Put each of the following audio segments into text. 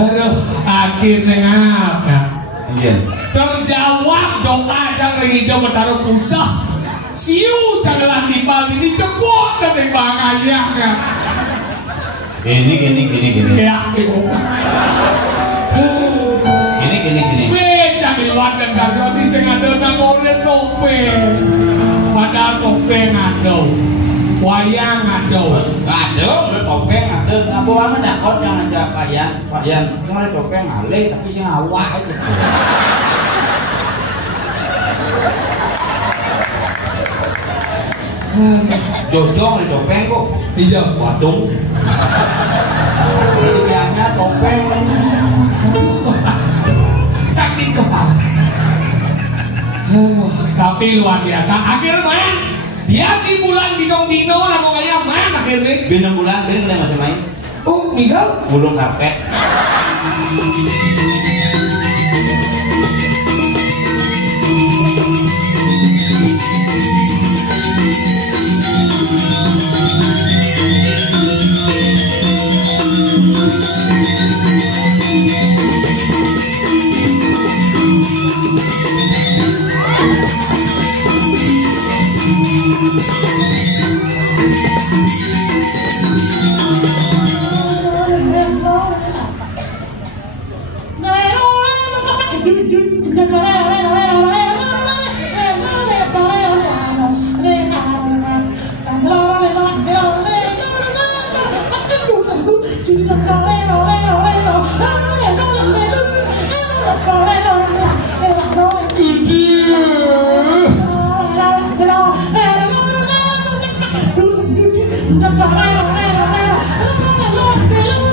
Aduh, akhirnya ngapa? Iya. Terjawab doa sang hidup bertaruh pusah. Siu janganlah timbal ini cepuk keseimbangannya. Gini. Ya, Gini. Beda di luar dan karyo di sing ada nang ora topeng. Padahal topeng ada. Wayang ada. Ada topeng ada. Apa wae dakon yang ada Pak Yan. Yang topeng alih tapi sing awak aja. Jojong di topeng kok. Iya, Waduh. Dianya topeng. Sakit kepala. Tapi luar biasa. Akhirnya dia di bulan dino lagu kayak mana akhirnya? Bintang bulan, kena masih main. Oh, Miguel? Gulung karpet.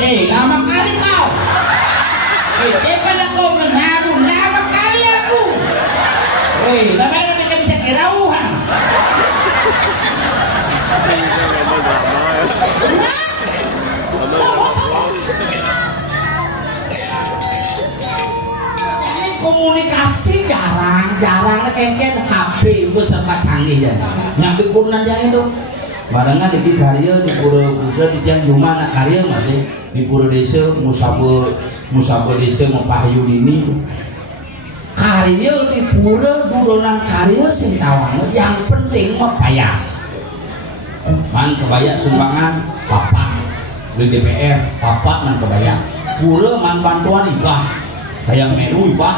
Lama kali kau. Cepat kau menabung, lama kali aku. Lama-lama mereka bisa kirauhan. Komunikasi jarang kengken HP buat sempat canggih ya. Nyampe kurunan dia itu. Barengan di karya di pura pusat di tiang rumah anak karya masih di pura desa musabah desa mempahayun ini karya di pura budonan karya sing tawang yang penting mempayas man kebayang sumbangan bapak di DPR bapak man kebayang pura man bantuan ibah kayak menu ibah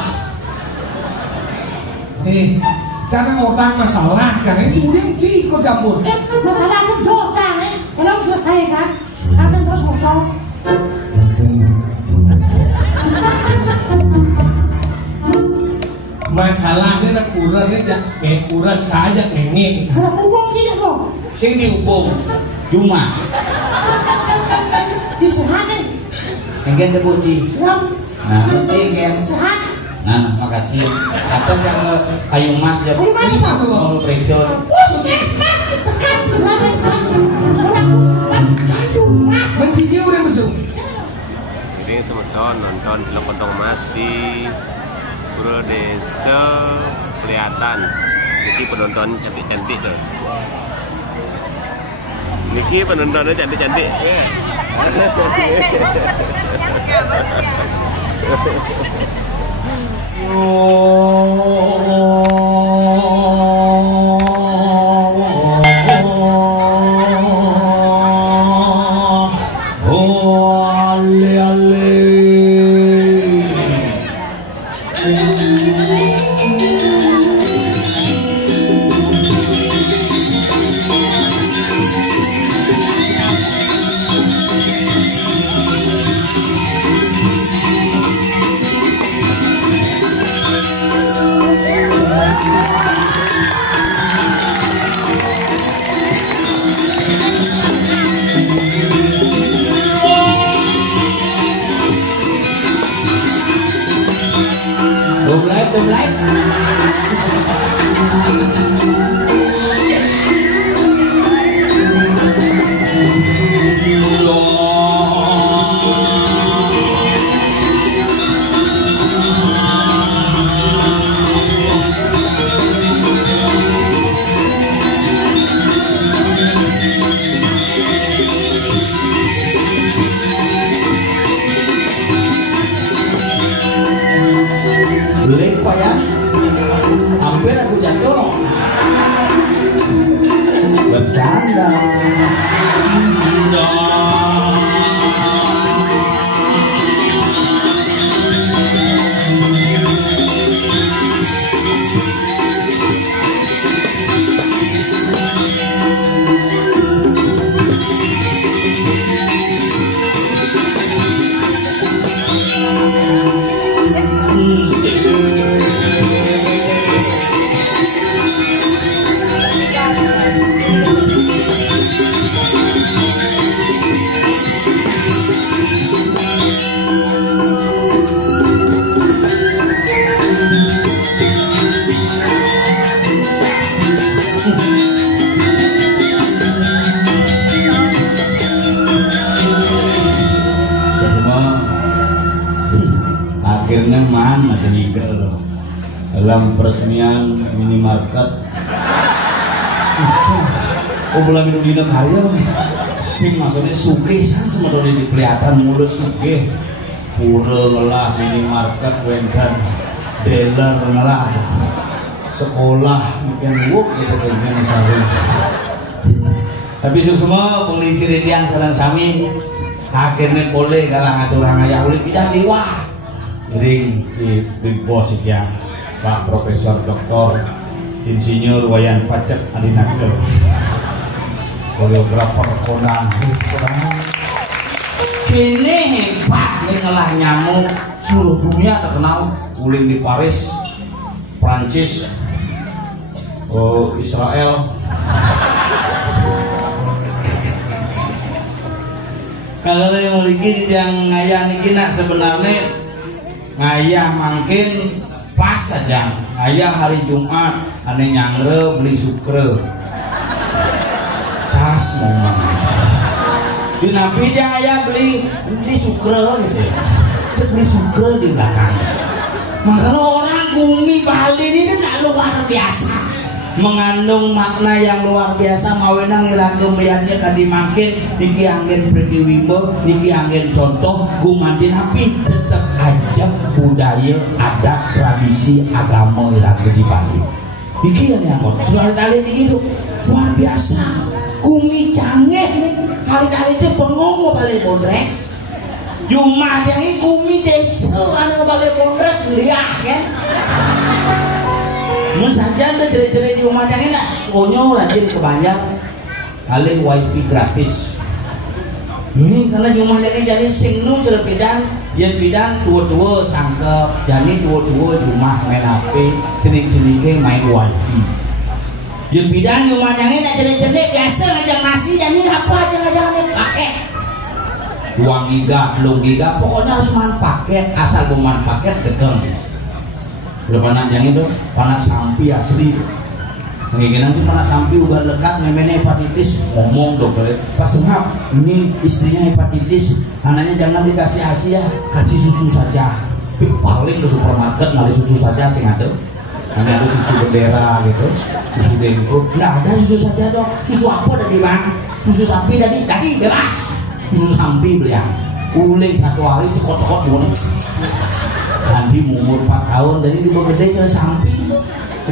jangan ngotang masalah, jangan curi kok campur. Masalah itu dotang belum selesai kan? Langsung terus ngotong. Masalahnya nak kurang saja nengeng. Kalau ngomong gitu kok. sini upung cuma Sehat nih. ingin tebuci nah ingin Sehat. nah makasih atau yang kayu mas ya Kayu mas, Pak. mau periksa Sukses kan? Sekat. Mencinya udah masuk. Jadi semeton nonton film Kondong Mas di Pura Desa kelihatan. Niki penonton cantik-cantik tuh. Niki penontonnya cantik-cantik. Đùm lấy akhirnya masih nigel dalam peresmian minimarket. Oh bulan minggu dina karya sing maksudnya sugih san semua dari kelihatan mulus sugih pura lelah minimarket wendan dealer lelah sekolah mungkin wuk gitu kan misalnya. Tapi semua polisi Ridian sareng sami akhirnya boleh kalah orang ayah boleh pindah liwah ring di Big Boss ya Pak Profesor Dr. Insinyur Wayan Pacet Adinakil koreografer kondang kini hebat nih ngelah nyamuk seluruh dunia terkenal guling di Paris Prancis Israel. Kalau yang memiliki yang ngayah niki nak sebenarnya ngayah makin pas saja ngayah hari Jumat ane nyangre beli sukre pas momen di nabi dia ngayah beli sukre gitu beli sukre di belakang makanya orang bumi Bali ini kan luar biasa mengandung makna yang luar biasa mawenang iraga meyanya kadimakin niki angin prediwimbo niki angin contoh gumantin api tetap aja budaya adat tradisi agama iraga di Bali niki yang ngot kali ini luar biasa kumi canggih kali-kali itu pengomong Bali Bondres Jumah yang kumi desa anu Bali Bondres lihat kan mun saja ada ciri-ciri di rumah yang enak onyo rajin kebanyak kali wifi gratis ini karena di rumah yang jadi singnu cerita bidang yang bidang tua-tua sangkep jadi tua-tua rumah main HP cenik-ceniknya main wifi yang bidang di rumah yang enak cenik-cenik biasa ngajak nasi jadi apa aja ngajak pakai 2 giga, 3 giga pokoknya harus main paket asal main paket degeng udah panak yang itu panak sampi asli menginginkan sih panak sampi udah lekat memangnya hepatitis ngomong dokter pas ngap ini istrinya hepatitis anaknya jangan dikasih ASI ya kasih susu saja paling ke supermarket ngali susu saja sih ada nanti ada susu bendera gitu susu dengkul nggak ada susu saja dok susu apa dari bang susu sapi tadi bebas susu sampi beli yang uling 1 hari cokot-cokot bunyi Andi umur 4 tahun dari di bawah gede cari samping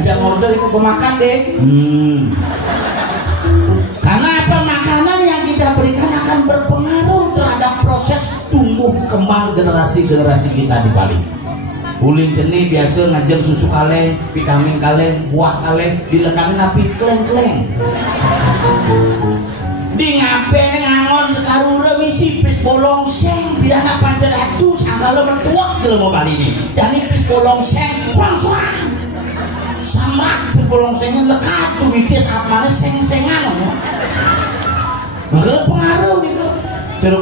jangan order itu pemakan deh karena apa makanan yang kita berikan akan berpengaruh terhadap proses tumbuh kembang generasi-generasi kita di Bali uling jenis biasa ngajar susu kaleng vitamin kaleng buah kaleng dilekatin api kleng-kleng di ngapain ngangon sekarang misi pis bolong seng pidana pancen itu sangkalo mentuak jelema Bali ini dan ini pis bolong seng kurang-kurang sama pis bolong sengnya lekat tuh mikir saat mana seng-sengan maka pengaruh nih kok cara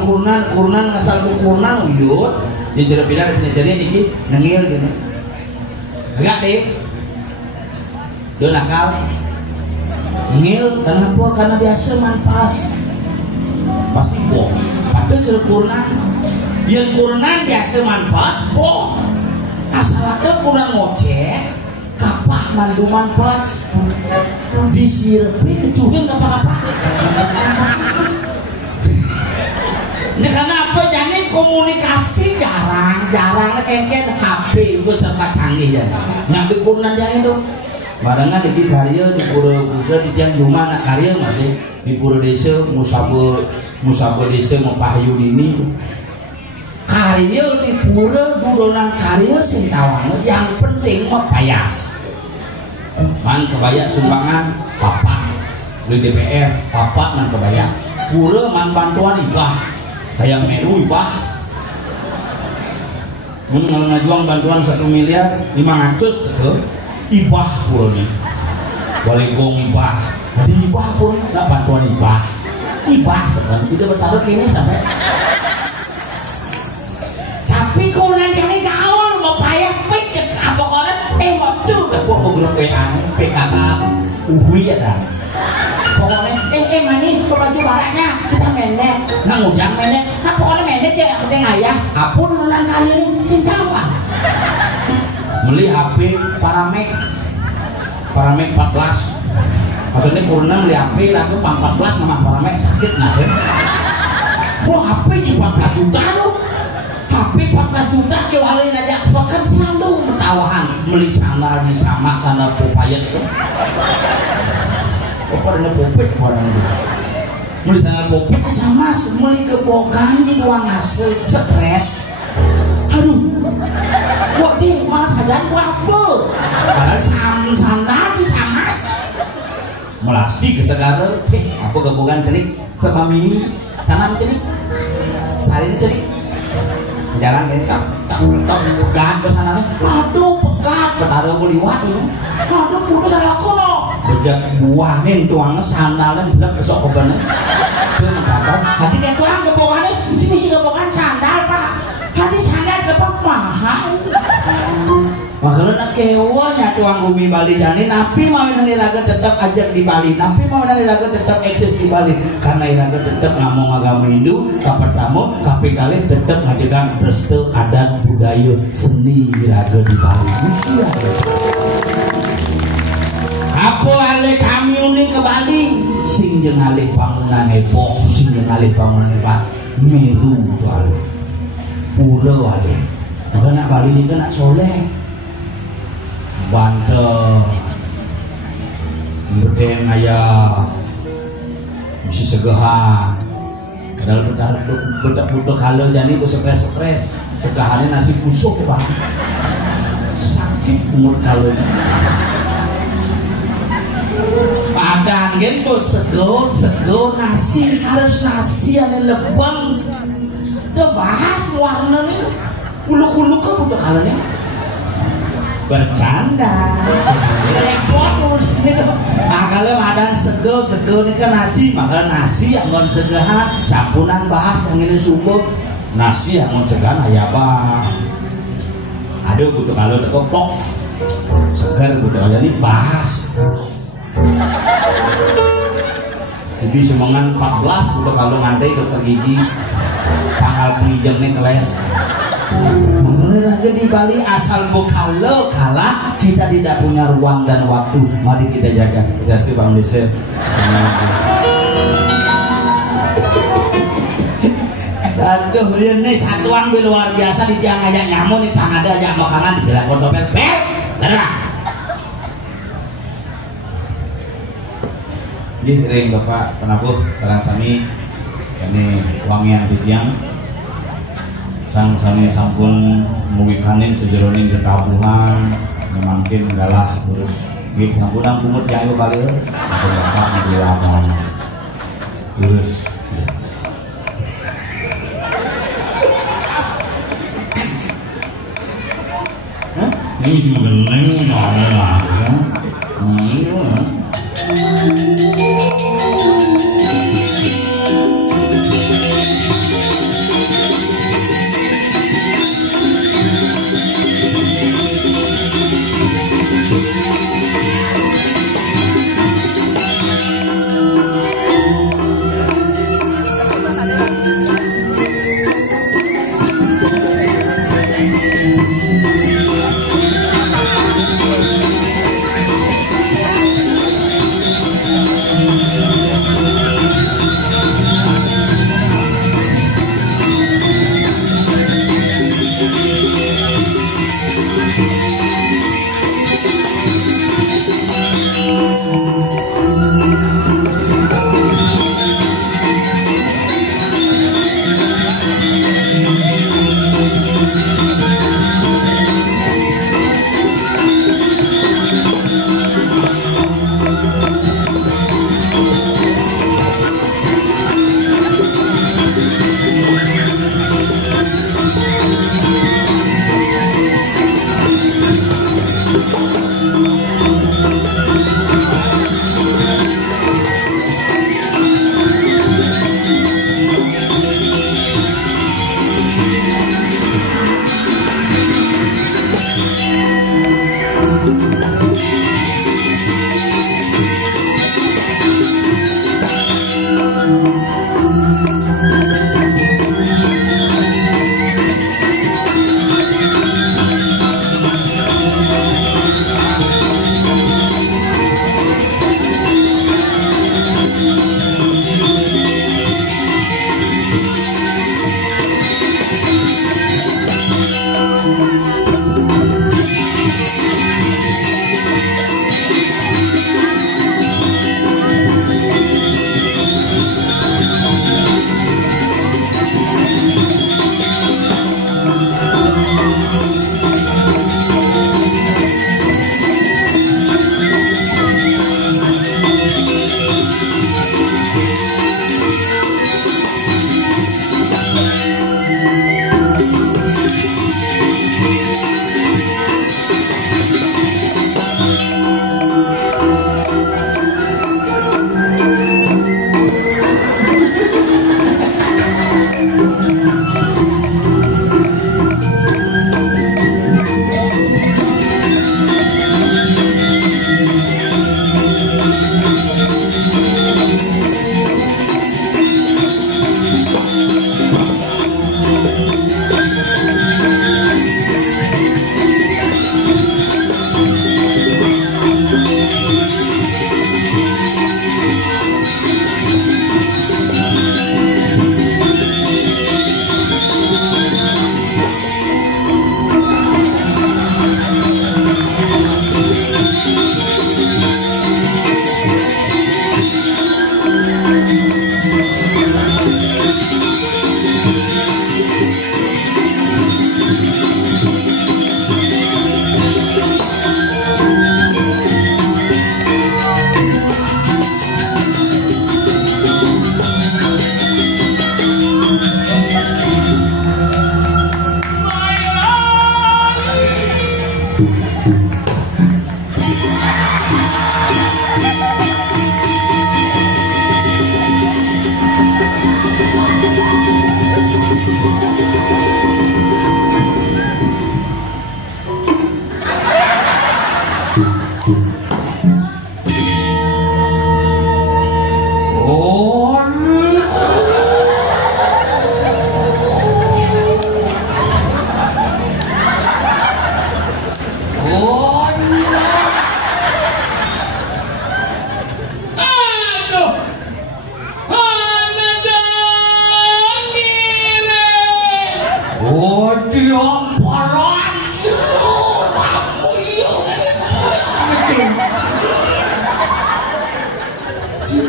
kurunan asal kurunan uyut ya cara pidana jadi ini nengil gini enggak deh dia nakal ngil kenapa karena biasa manpas pasti boh padahal cerita kurnan yang kurnan biasa manpas boh asal ada kurnan ngocek kapah mandu manpas disirpi kecuhin kapah-kapah ini karena apa jadi komunikasi jarang kengken HP buat serba canggih ya nyampe kurnan dia itu barengan di karya di pura pusat di tiang rumah anak karya masih di pura desa musabah desa mempahayun ini karya di pura budonan karya sing tawang yang penting mempayas man kebayang sumbangan papa di DPR papa man kebayang pura man bantuan ibah kayak meru ibah mun ngajuang bantuan 1 miliar 500 ke ibah purni waligong ibah jadi ibah pun nggak bantuan ibah sekarang tidak bertaruh kini sampai tapi kalau nanti yang gaul mau payah pecek apa orang mau tuh ke grup WA PKK uhui ya dah pokoknya mani pelaju baraknya kita menek, nang ujang menek, nah pokoknya menek ya yang penting ayah. Apun nang kali ini cinta apa? Beli HP Paramek 14. Maksudnya kurang beli HP lagu 14 nama Paramek sakit nasib. Kok HP di 14 juta tuh? HP 14 juta kewarin aja, bahkan selalu mentawahan beli sandal di sama sandal Popayet tuh. Kok ada Popet barang itu? Beli sandal Popet sama beli kebogan di doang hasil stres. Aduh, kok di malah saja apa? Padahal sandal di sama. Melasti ke segala, aku gabungan cerik sama mini tanam cerik, salin cerik. Jalan ini tak pegat ke sana nih, aduh pegat, ketaruh aku liwat ini, aduh putus ada aku no, bejak buahnya tuangnya sandalnya sedap besok kebenar, itu mengatakan, hati kayak tuang kebokannya, sini sih kebokan sandal pak, hati sandal depan mahal, makanya nak kewanya tuang Umi Bali jani, napi mau yang diraga tetap ajak di Bali, napi mau yang diraga tetap eksis di Bali, karena iraga tetap ngomong agama Hindu, pertama, tapi kalian tetap ngajakan restu adat budaya seni iraga di Bali. Iya. Apa ale kami ini ke Bali? Sing jeung alih bangunan epoh, sing jeung alih bangunan hebat, Meru itu ale, Pura ale, makanya Bali ini kena soleh. Banten berdeng ayah mesti segahan padahal budak kalau jadi stres segahannya nasi busuk pak sakit umur kalau padang gitu sego nasi harus nasi yang lebang udah bahas warna nih ulu ke budak kalau nih bercanda repot urus ini tuh. Nah kalau ada sego ini kan nasi, maka nasi yang mau segahan campuran bahas yang ini sumber nasi yang mau segahan ayah apa aduh butuh kalau keplok segar butuh aja nih bahas jadi semangat 14 butuh kalau ngantai dokter gigi tanggal penginjamnya keles. Lagi di Bali asal bukalo kalah kita tidak punya ruang dan waktu, mari kita jaga. Pasti Bang Desa. Aduh, ini satuan luar biasa di tiang aja nyamun nih pangada aja makanan di jalan kontopel bel. Darah. Nggih ring Bapak penabuh sareng sami ini wangian di tiang sang sami sampun mewikanin sejeroning ketabuhan mungkin adalah terus nggih sampunan pungut yang ieu bali Bapak ngelawan terus ini sih mengenai lah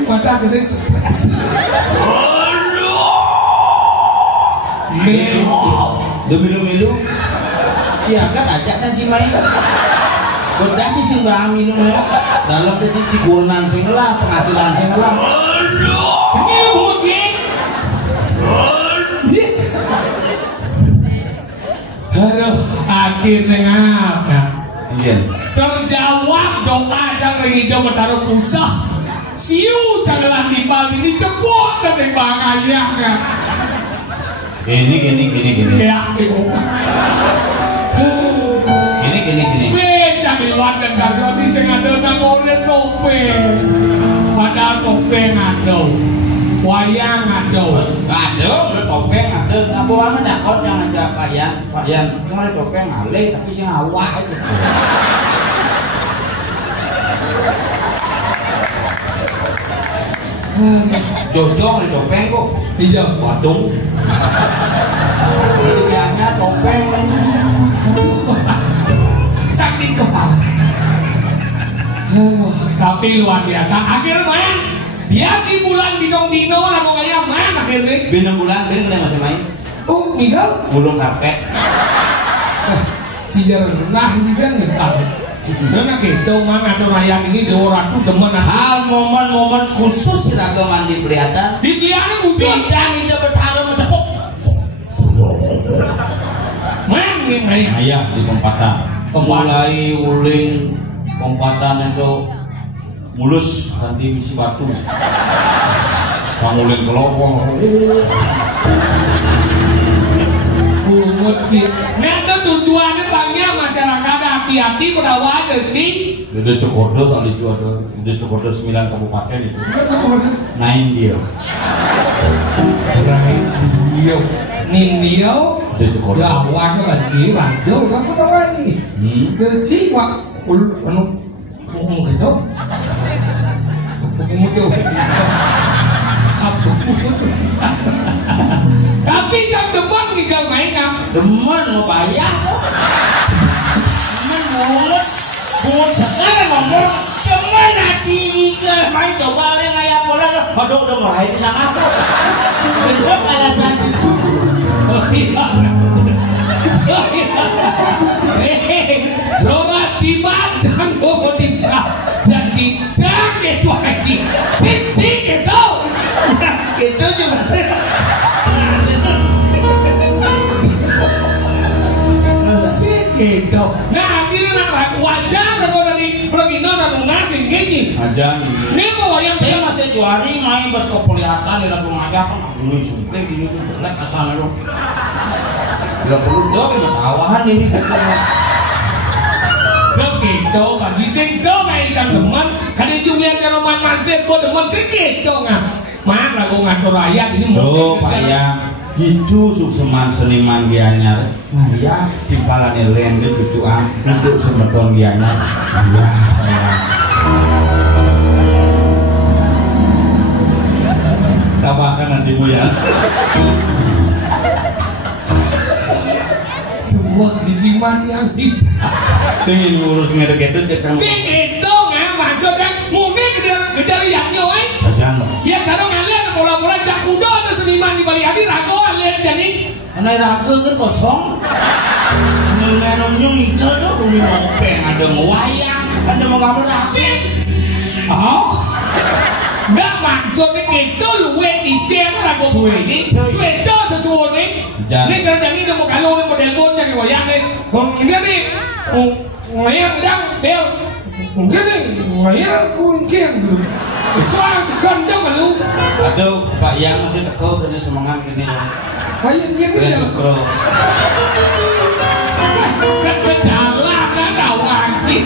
mata gede stres. Milu-milu ciakat aja kan cimai bedak sih sing bahan minum ya dalam itu cikurunan sing lah penghasilan sing lah Ini bucin. Aduh, akhirnya ngapa? iya Terjawab doa yang hidup bertaruh pusah. Siu janganlah timbal ini cepuk ke bang ayahnya. gini Ya, gini beda lewat dan karyo di sing ada nang ora nope. Padahal nope ngado. Wayang ngado. ada topeng ada ngabuan ada kau jangan ada Pak Yan nggak topeng ngalih tapi sing awak aja Jojo ada topeng kok Iya, wadung biasanya topeng sakit kepala. Tapi luar biasa. Akhirnya dia di bulan dino lalu kayak main akhirnya. bintang bulan kena masih main Oh, Miguel. gulung karpet Si renah juga ngetah. Karena gitu, mana ada rakyat ini orang tuh demen. hal momen-momen khusus Raga mandi kelihatan Di biara khusus. bidang itu bertarung mencepuk Main nih. ayah di Kompatan mulai uling Kompatan itu mulus nanti misi batu kamu uling kelopong Bungut sih. Nanti tujuannya banyak masyarakat hati-hati pada wajar sih. udah Cokordos soal itu ada udah Cokordos 9 kabupaten itu nain dia Nindio. udah Cokordos Awak lagi raja udah apa lagi? Gaji pak, anu gitu. Tapi kan depan tinggal main demen mau bayar demen bungut sekarang nomor demen hati ke main coba orang kayak bola aduh udah ngerahin sama aku bener alasan Romas di Banten, mau di jadi jangan itu haji, cici gitu, gitu juga sih gitu. Nah akhirnya nak wajah kalau dari pergi nona nasi gini. aja Ini kok yang saya masih juari main pas keperlihatan di lagu ngajak kan ini suka gini tuh jelek asalnya lo tidak perlu jawab ini tawahan ini begitu bagi singdo main can demen kali Julian kalau mandir gua demen segitu nggak mana lagu ngatur rakyat ini Loh Pak ya itu sukseman seniman gianyar nah ya timpalan elen ke cucuan untuk semeton gianyar ya tambahkan nanti bu ya dua jijiman yang itu saya ngurus ngedeket itu segitu nggak maksudnya mungkin kejar yaknya aja ya kalau ngeliat bola-bola jakudo atau seniman di Bali Adi rago lihat jadi Anai raga kan kosong. Nonyong ikel tuh rumi nopeng ada ngewayang, ada mau kamu rasik. Oh, nggak maksudnya gitu luwe ijen rago ini, suwedo sesuatu nih. Ini kerja ini udah mau kalau nih model bonnya nih wayang nih, ini nih, wayang bilang bel, mungkin nih wayang mungkin dulu. Itu kan jangan lu. Aduh, Pak Yang masih teko kena semangat ini. Kayak dia Kena kan tukro. kejalan kan awak sih.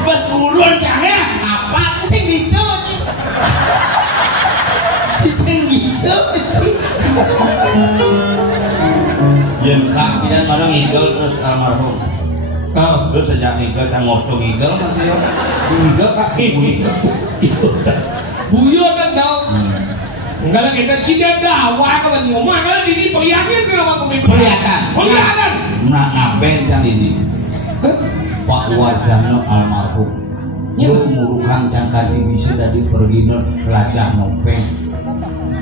Pas buruan jangan apa sih bisa sih bisa sih yang kak dan barang ngigel terus almarhum terus sejak ngigel can ngorto ngigel masih yo ngigel kak Buyo kan tau. Enggak lah kita tidak dakwah kalau ngomong kalau ini perlihatkan selama pemimpin. Perlihatkan. Perlihatkan. Nah ngapain can ini Pak Warjano almarhum. Yo mulukan cangkan bisa dari perginon Raja Nopeng.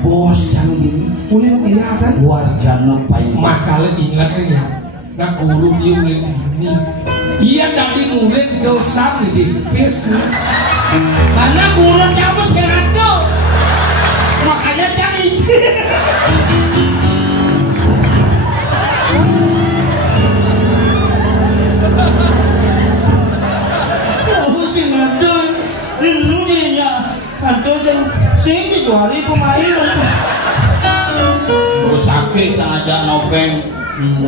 Bos jangan gini. Ulit iya kan? Warjano paling. Makanya ingat ya. Nak guru dia ulit ini. Iya dari murid dosa di pis. Karena guru kamu sekarang tuh. Makanya jangan. Oh sih ada. Dulu dia ada yang sini juari pemain. Terus sakit aja Nopeng.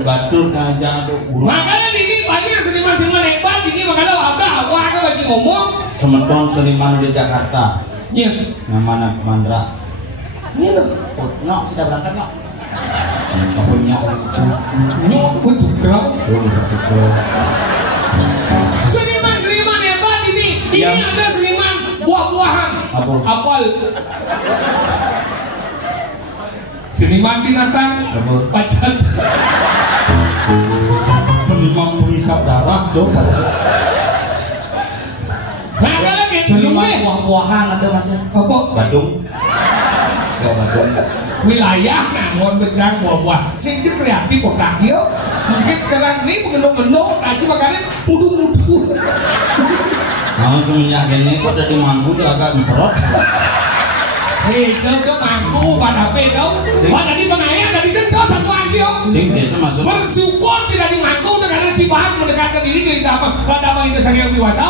Batur aja guru. Makanya ini banyak seniman-seniman hebat ini makanya awak kan lagi ngomong. Sementon seniman di Jakarta. Iya. Namanya Mandra. Iya loh. Oh, nyok kita berangkat nyok. Apa nyok? Nyok pun suka. Oh, suka. Seniman-seniman hebat ini. Ini Ya. ada seniman buah-buahan. Apa? Apel. Seniman binatang. Apa? Pacan. Seniman pengisap darah dong. Nah kalau kayak Seniman dulu buah-buahan ada masnya. apa? Badung. Oh, Badung. Wilayah ngangon becang buah-buah. Sing itu kreatif kok kaki yo. Mungkin sekarang ini mengenuk-menuk aja makanya mudu-mudu. Nah, semenjak ini kok dari Manggu tuh agak meserot. Itu mangku pada pedong. Wah tadi pengayah tadi sentuh satu lagi yo. Sing itu masuk. Bersyukur tidak di mangku karena Cibahan mendekatkan diri ke kita apa? Kalau itu saya yang dewasa.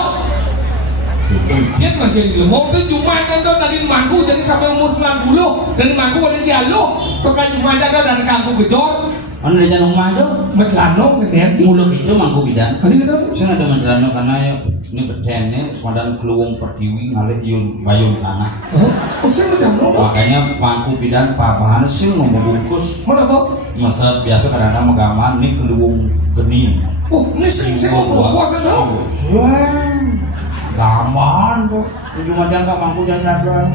Ujian masih di lemong itu cuma kan dari mangku jadi sampai umur 90 dari mangku ada dialog. Pekan cuma ada dari kampung Gejor. Anu di jantung rumah itu Metlano sendiri. muluk itu Mangku Bidan. Ada gitu. Saya ada Metlano karena ini bedennya semadaan keluung pertiwi ngalih yun bayun tanah. Oh, saya macam apa? Makanya Mangku Bidan papahan sih mau bungkus. Mana apa? Masa biasa kadang-kadang megaman ini keluung geni. Oh, ini sering saya mau puasa dong. Gaman tuh. Ujung aja nggak Mangku dan Rabran.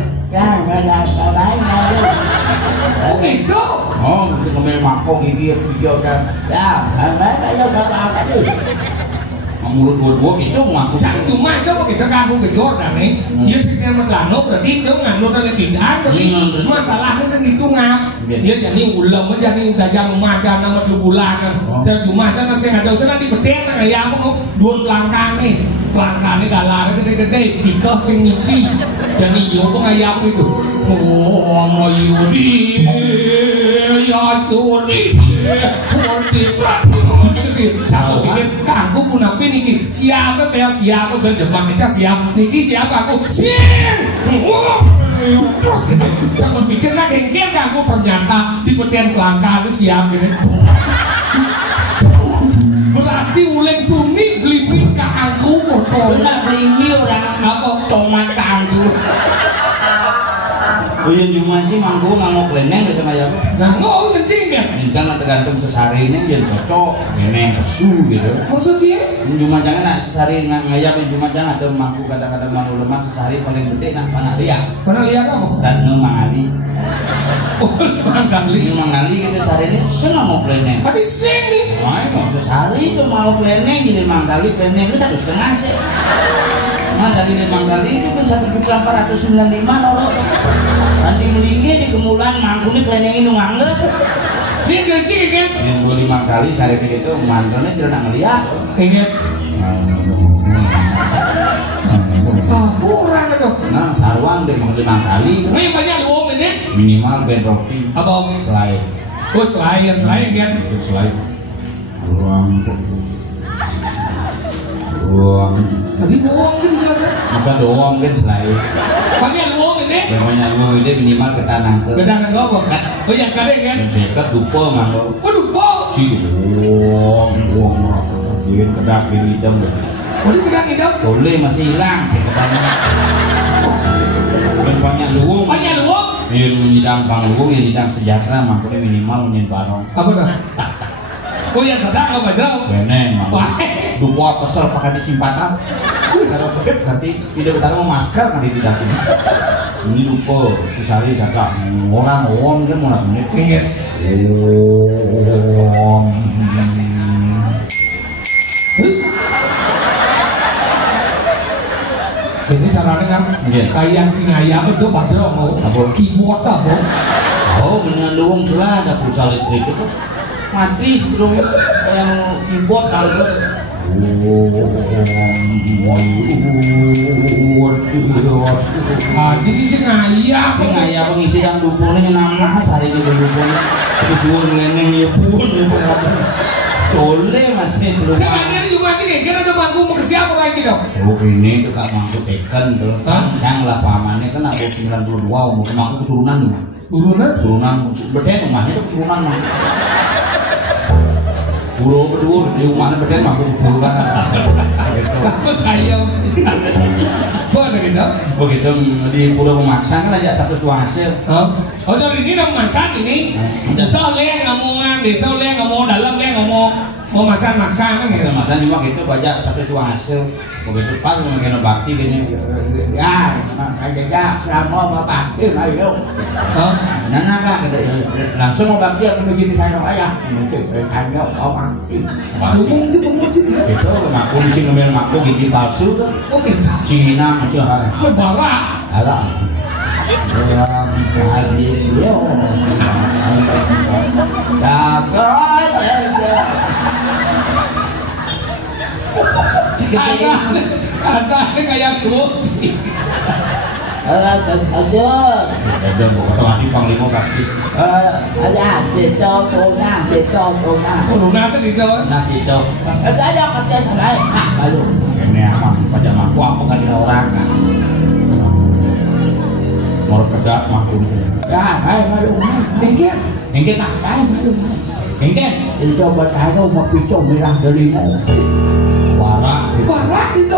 Oh gitu. Oh, mesti kemil Mangku gigi hijau dan mulut dua gitu Mangku. Sang cuma coba kita kampung Gejor dan nih. Dia sekian Metlano berarti itu nganu dari pindahan berarti masalahnya segitu ngap. Dia jadi ulam jadi udah jam maca nama bulan kan. Saya cuma sana saya ada sana di beden nang ayam kok dua pelangkang nih. Pelangkangnya galar gede-gede pika sing ngisi. Jadi yo kok ayam itu. Oh, mau yudi ya suni. Seperti Aku pikir kangku pun apa niki siapa demam aja siap niki siapa aku siap terus jangan pikir nak kengkeng kangku ternyata di betian pelangka itu siap gitu berarti uleng tunik beli kangku motor nak beli orang apa tomat kangku. Oh iya cuma sih Mangku nggak kleneng bisa kayak apa? nggak mau kencing kan Rencana tergantung sesarinya yang cocok, neneng kesu gitu. maksudnya Cuma jangan nak sesari ngayap cuma jangan ada Mangku kadang-kadang Mangku lemak sesari paling gede nak mana dia? pernah lihat apa? Dan mangali. Oh mangali. Mangali gitu sehari ini senang mau kleneng. Tadi sini. Wah mau sesari itu mau kleneng jadi mangali kleneng itu 1,5 sih. Nah dari mangali sih pun 1.495 norok. Nanti melinggi di kemulan Mangku ini klenengin nungangga. Dia kecil kan? Yang 25 kali sehari itu mandonya tidak nak ngeliat. Ingat. Kurang itu. Nah sarwang deh mau 5 kali. Ini banyak luang ini. Minimal band roti. Apa om? Selai. Oh selain kan? Itu selai. Ruang. Ruang. Tadi luang gitu jalan. Bukan doang kan selai. Banyak luang ini. Banyak luang ini minimal ke tanang ke. Bedangan kau apa? Oh yang kadang kan? Dan sekat dupa nganggo. Waduh kau. Si doang. Dia kedak di hidung. Oh dia bedang hidup. Boleh masih hilang sekatnya. Dan banyak luang. Banyak luang. Yang menyidang bang luang yang menyidang sejahtera makanya minimal menyidang barong. Apa dah? Oh yang sedang apa jauh? Beneng. Wah. Dupa pesel pakai disimpatan. Kalau pesel ganti tidak utama masker kan tidak ini. Ini lupa sesari sagak orang dia mau langsung menit. Ingat. Terus Kayak Cingayam itu Bajro mau keyboard apa? Oh, mengandung telah ada pulsa listrik itu mati sebelum yang keyboard kalau jadi Cingayam pengisi yang dupunnya nama hari ini dupunnya terus ngeleng nyebun Soleh masih belum. Kan ada juga ini kan ada mangku mau siapa lagi dong? Oh ini dekat mangku tekan tuh. Yang lah pamannya kan aku 92 umur mangku keturunan tuh. Turunan beden rumahnya itu keturunan mah. Buru berdua di rumahnya beden mangku keturunan. Aku sayang. Boleh gitu? Begitu di Pura Pemaksan kan aja satu hasil. Oh jadi ini nama masak ini. Desa leh ngomongan, desa leh ngomong dalam leh ngomong mau masak-masak kan gitu. Masak juga gitu banyak satu hasil. Begitu pas mungkin bakti gini. Ya, makanya selama bapak bakti ayo. Nana kak langsung mau bakti aku di sini saya aja. Mungkin tanya apa? Ngomong itu penguji. Itu aku di sini ngambil aku gigi palsu tuh. Oke. Cina macam apa? Barak. Ada. Dalam kali dia. Cakap aja. Asal kayak kucing. Ada bukan lagi panglima kaki. Ada dito tuna. Corona sedih tuh. Nah dito. Ada kata lain. Lalu. Ini apa? Pada mampu apa kali orang kan? Mau kerja mampu. Ya, malu. Engket tak? Malu. Engket. Itu buat aku mau pisau merah dari mau. Warak itu.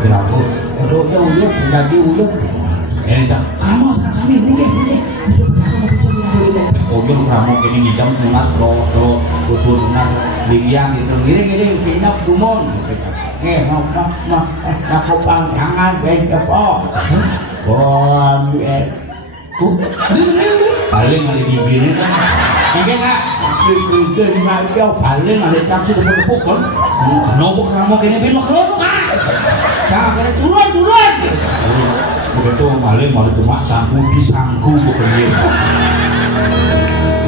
Berapa? Udah jadi udah. Entah. Kamu sekarang kami ini. Itu berapa mau pisau merah dari mau. Oh, yang kamu kini ngidam tunas terus usulan liang gitu. Gini pinap dumon. Mau aku panggangan bepo. Wah, paling ada di gini kan. Engke kak, bikin macam paling ada taksi tepuk kan. Kenapa kamu kini pindah keluar kak? Kak, turun. Begitu paling mau ditembak sangku bekerja.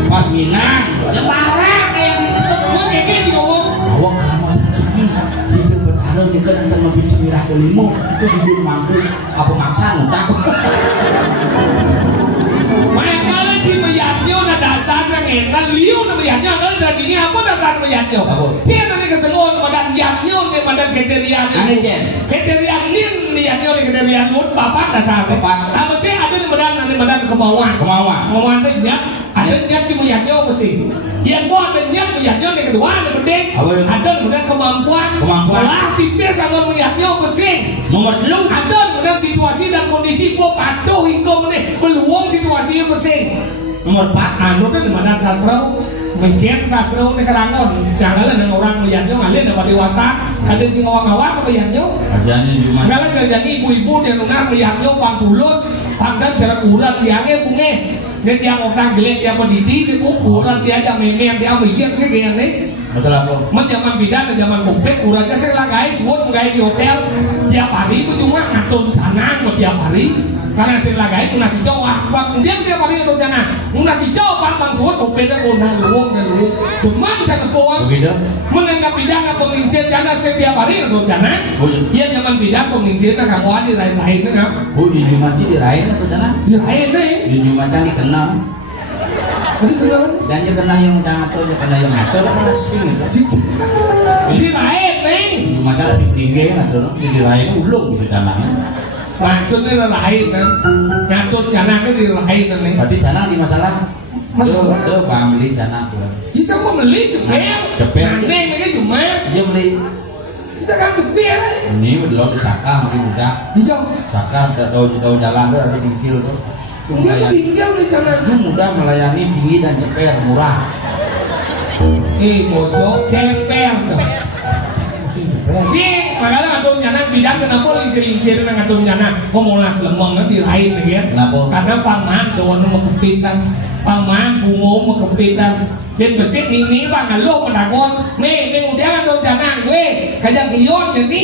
Pas minang, semarang kayak gitu. Gua kayak gitu ngomong. Awak kamu sakit. Hidup bertaruh di kan antar lebih cemirah kelima. Itu hidup mampu apa maksa nuntak. Makanya di meyatnya ada dasar yang enak. Liu na meyatnya ada dagingnya apa dasar meyatnya? Dia nanti kesemua badan yatnya di badan keterian. Ane jen. Keterian ni meyatnya di keterian nut bapak dasar. Apa sih ada di badan kemauan. Kemauan itu nyat. Ada nyat di meyatnya apa sih? Yang gua ada nyat meyatnya di kedua ada bedeng. Ada di badan kemampuan. Malah tipis sama meyatnya apa sih? Nomor 3 ada dengan situasi dan kondisi gua patuh hingga meneh peluang situasi apa sih? Nomor 4 anu itu di badan sastra mencet sastra di kerangon jangan dengan orang melihatnya ngalih dapat dewasa kadang cuma ngawang melihatnya ajarnya cuma kalau jadi ibu-ibu dia nuna melihatnya pangdulus pandang jarak urat tiangnya bunge dia tiang orang gelap dia pendidik dia urat dia aja memang dia mikir ke gini nih masalah apa? Zaman bidan dan zaman bukit uratnya saya lagai sebut menggait di hotel tiap hari itu cuma ngatur canang tiap hari karena saya lagai itu nasi jawah kemudian tiap hari itu canang nasi jawah bang sebut bukit dan luwung demam jangan puang menanggap bidan dan penginsir karena setiap hari itu canang dia zaman bidan penginsir dan kawan di lain-lain kan oh di Jumat di lain atau canang? Di lain nih di Jumat dikenal dan dia kena yang ngatur apa sih gitu di lain nih Jumat di tinggi ngatur di lain ulung bisa canang maksudnya lain kan ngatur canangnya di lain nih berarti canang di masalah itu beli canang kita mau beli cepet neng ini cuma dia beli Kita kan cepet ini belum disaka masih muda hijau saka udah jalan tuh ada bingkil tuh dia tinggal di sana itu mudah melayani tinggi dan cepet murah pojok cepet sih makanya ngatur nyana bidang kenapa lincir-lincir ngatur nyana molas lemeng nanti lain ya karena paman doang mau kepitan paman bungo mau kepitan dan besit ini bang ngaloh mendagon nih udah ngatur nyana gue kayak kion jadi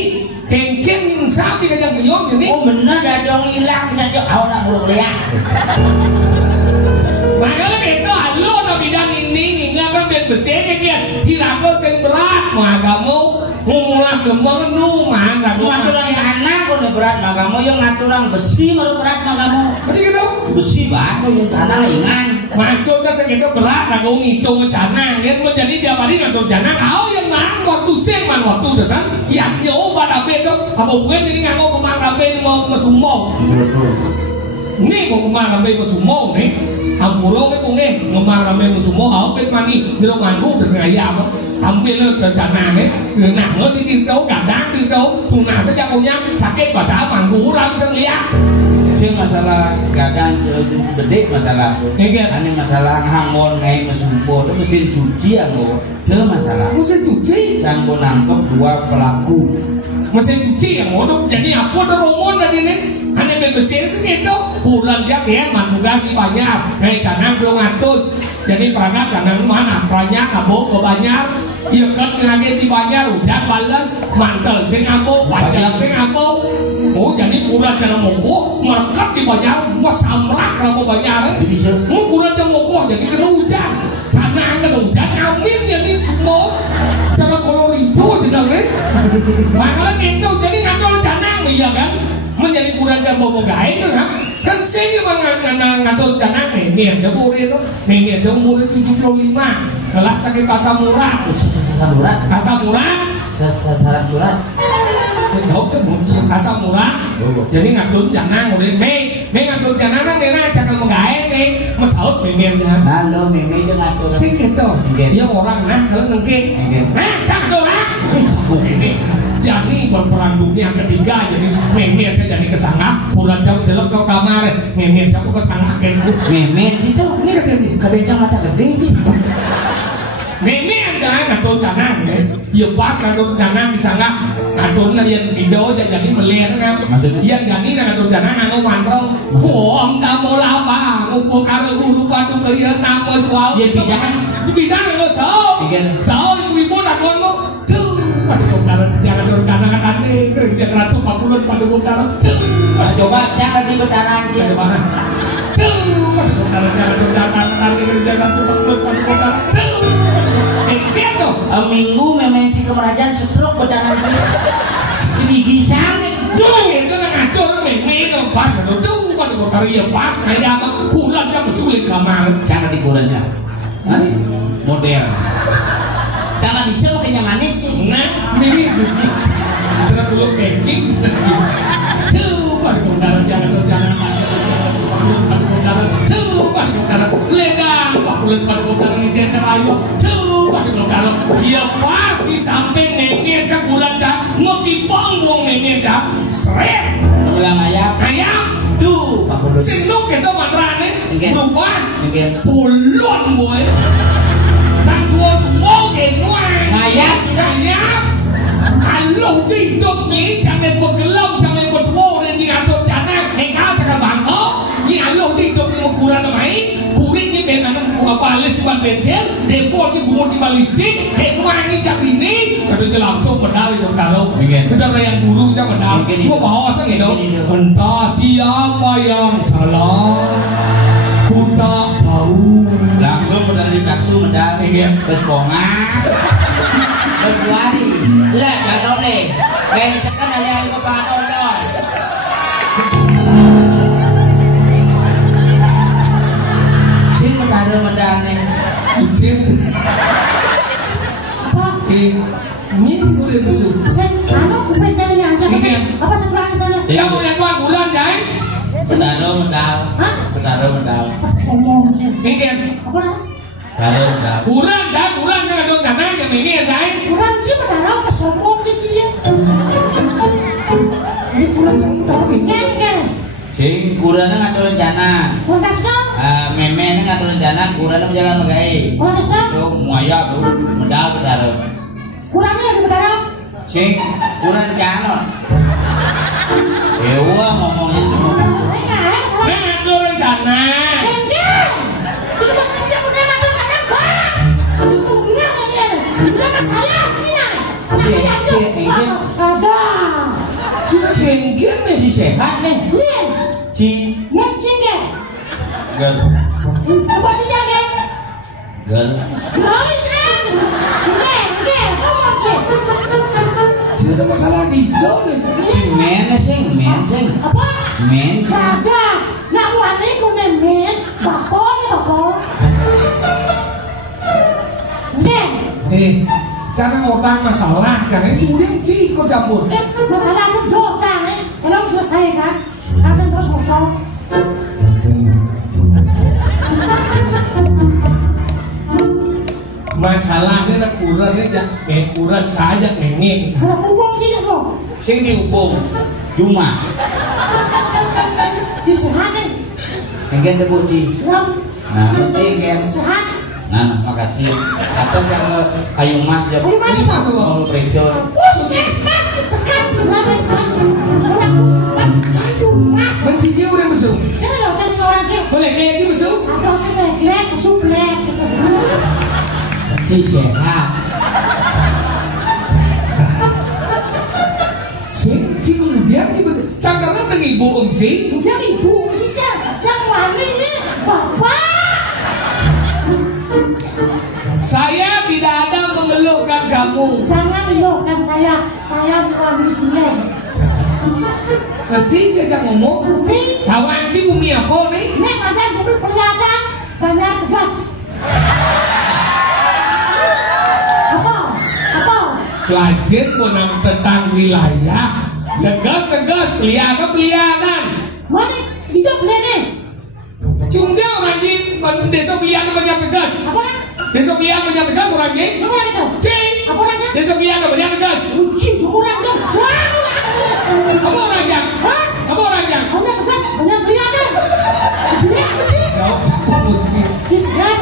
kengki keng yang sapi kajang kenyom jadi. Oh bener dadong hilang bisa jauh awak nak buruk liat. Makanya itu halo nabi dan ini nggak kan bersihnya dia hilang lo sen berat mah kamu mulas lemong nu mah kamu Ngaturang anak kalau berat mah kamu yang ngaturang besi baru berat mah kamu. Berarti gitu. Besi batu yang canang ingan. Maksudnya segitu berat aku ngitung canang dia menjadi tiap hari ngatur canang kau yang nang waktu sing man waktu desan yang nyoba tapi itu kamu bukan jadi nggak mau kemana mau mesumau ini mau kemana mesumau nih Ampuro cái con này mà mang làm em số mỏ ở bên mani giờ đâu mang thuốc được ngày già mà ambil le canang ấy người nào nó đi tiêu đấu đàn đá tiêu đấu thùng nào sẽ cho cô nhá sakit bahasa mang guru ra bisa lihat Sing masalah gadang gede masalah. Ini masalah hangon ngai mesumpo itu mesin cuci yang lo. Itu masalah. Mesin cuci. Canggo nangkep dua pelaku. Mesin cuci yang modok. Jadi aku ada romon tadi nih. Hanya mesin segitu. Bulan dia beman mugasi banyak. Kayak canang 200. Jadi perangkat canang mana? Banyak abok banyak. Iya kan lagi dibayar hujan balas mantel sing ambo pajak sing ambo oh jadi kurang jangan moko merekat dibayar mas samrak kalau bayar bisa kurang jangan moko jadi kena hujan canang kena hujan amin jadi semua cara kolor hijau tidak nih makanya itu jadi ngadol canang iya kan menjadi kurang jangan bobo gaya itu kan sing ngadol canang nih nih jauh itu nih jauh umur 75 kelas sakit asam urat asam urat jauh cemur asam urat jadi ngadol canang udah mei ngadol canang nang nena jangan menggait nih mesaut mimir ya halo mimir jangan ngadol sing gitu dia orang nah kalau nengke nah jangan doang ini jadi berperang dunia ketiga jadi memir saya jadi kesangah bulan jam jelek ke kamar memir jam kesangah kan memir itu ini katanya kadang ada gede itu memir jangan ngadol canang ya pas ngadol canang di sana ngadol yang video jadi melihat kan yang jadi ngadol canang ngadol mantrong om tamu lapa ngumpul karo guru padu kalian nama soal ya bidang nggak soal ibu dakwanu pada kotaran jangan berkana katane kerja ratu pakulun pada kotaran coba cara di betaran sih coba pada kotaran jangan berkana katane kerja ratu pakulun pada kotaran itu minggu memang si kemerajaan stroke betaran sih ini gisang nih itu kan ngacur memang pas itu pada kotaran ya pas kayak apa kulan jangan sulit kamar cara dikurannya nanti modern kalau bisa makanya manis sih nah ini cara dulu camping tuh pada kotaran jangan pada kotaran tuh pada kotaran ledang pakulan pada kotaran ini center ayu tuh pada kotaran dia pas di samping neneknya cak bulan cak ngoki panggung neneknya cak seret bilang ayam tuh pakulan sinduk itu matrane berubah pulun boy mau kể ngoài ngayap halo hidupnya jangan bergelam jangan berdoa dan jangan bercanda engkau jangan bangko ini halo hidupnya ukuran namai kulitnya memang balis di ban bensin depornya gumur di balistik kayak wangi cap ini katanya langsung pedal itu taruh kita yang guru saya pedal mau bawa sang itu entah siapa yang salah ku tak tahu langsung pedal di taksu medal terus bongas terus buari lah jangan nih kayak misalkan ada yang kepala odol sih medal nih udah apa ini udah besar saya anak kupen caranya aja apa setelah sana kamu yang buat bulan jai medal ngomong sih ini apa dah bulan jangan dong karena yang ini ya jai kurang sih berdarah apa sombong di sini ini kurang tapi kan sing kurangnya ngatur rencana lantas dong memenya ngatur rencana kurangnya menjalan megai lantas dong muaya tuh medal berdarah kurangnya ada berdarah sing kurang canon ewa ngomongin tuh ngatur rencana sehat nih. Nih, Ci ngecing ya. gel. Coba cincang ya. Gel. Garis kan. Tidak ada masalah hijau deh. Si men sing. Apa? Men. Kagak. Nak wani ku men. Bapak. Nih. Jangan orang masalah, jangan kemudian kau campur. Masalah itu doang belum selesai kan? Langsung terus ngomong. Masalahnya nak kurang saja nengeng. Ada hubung gitu kok. Sing diupung. Cuma. Si sehat nih. Engken teh Ci. Nah, engken. Sehat. Nah, makasih. Atau kalau kayu emas ya. Kayu emas apa? Mau periksa. Sekat. Kayu emas. Mencinya orang besuk. Saya nggak cari orang sih. Boleh kayak gitu besuk? Ada sebeklek, suples. Ci sehat. Ci kemudian gitu. Cangkangnya dengan ibu Ci. Udah ibu cica, jangan wani nih, bapak. Saya tidak ada mengeluhkan kamu. Jangan meluahkan saya bukan dia. Ngerti aja ngomong. Ngerti? Kawan Ci umi apa nih? Nek ada mobil kelihatan banyak tegas. Apa? Pelajar menang tentang wilayah. Tegas kelihatan. Mana? Hidup nih. Cuma dia orang Ci desa biar banyak tegas. Apa nak? Desa biar banyak tegas orang Ci. Yang mana itu? Ci. Apa orangnya? Desa biar banyak tegas. Uci, jemuran dong. Apa orangnya? Hah? Apa orangnya? Banyak tegas, banyak kelihatan. Kau campur. Si segar.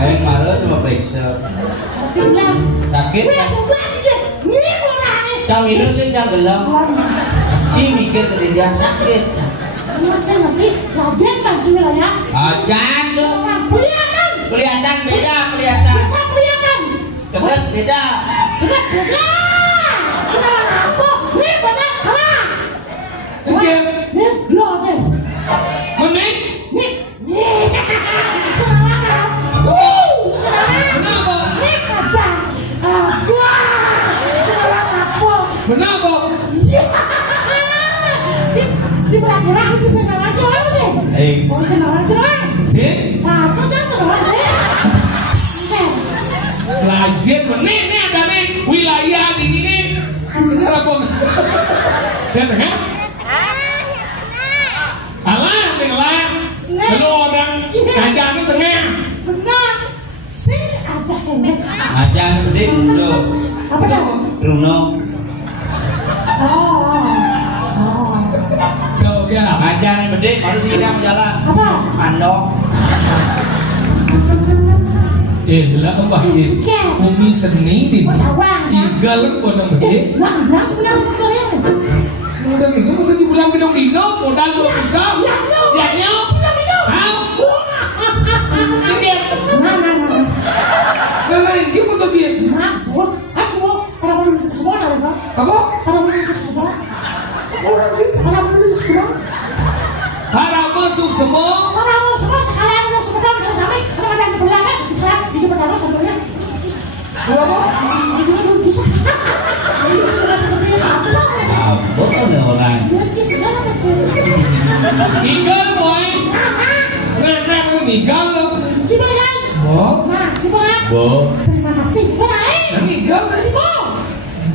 Ayo marah sama periksa. Bilang. Sakit Wih, kan? coba aja. Nih orangnya. Cang itu sih cang gelam. Ci mikir kejadian sakit. Masa ngerti? Lagian bantunya lah ya. Ajan tuh. Orang kelihatan. Kelihatan beda. Bisa kelihatan. Tegas beda. Tegas beda. Kita apa? Nih banyak kalah. Jem. Nih loh nih. Menik. Nih. Serangan. Serangan. Kenapa? Nih ada. Apa? Serangan apa? Kenapa? Si berapa itu serangan apa sih? Oh serangan. Ci. Nah, apa tuh serangan sih? Pelajar menik nih ada nih wilayah di sini. Dengar apa? Dengar? Alah, dengar. Lalu orang kajian tengah. Benar. Si ada kayaknya. Ajan gede Bruno. Apa dah? Bruno. Kau ya. Ajan gede baru sih dia jalan. Apa? Andok. Lah mbah ini umi seni di igal kok nang bede. Nah, sebenarnya. Udah gitu masa dibilang minum dino modal belum bisa. Ya nyok. Nah, ini masa dia. Kan semua para menulis semua ada Apa? Para menulis semua. Para menulis semua. Para masuk semua. Para mau semua sekalian udah sepedang sampai ada di belakang sekarang di depan aku sampai Apa? Bisa. Seperti apa? Apa ada orang? Nanti sekarang masih. Igal boy. Nah, igal lo. Cibagan. Oh. Nah, Cibagan. Bo. Terima kasih. Kenai. Yang igal lah. Cibong.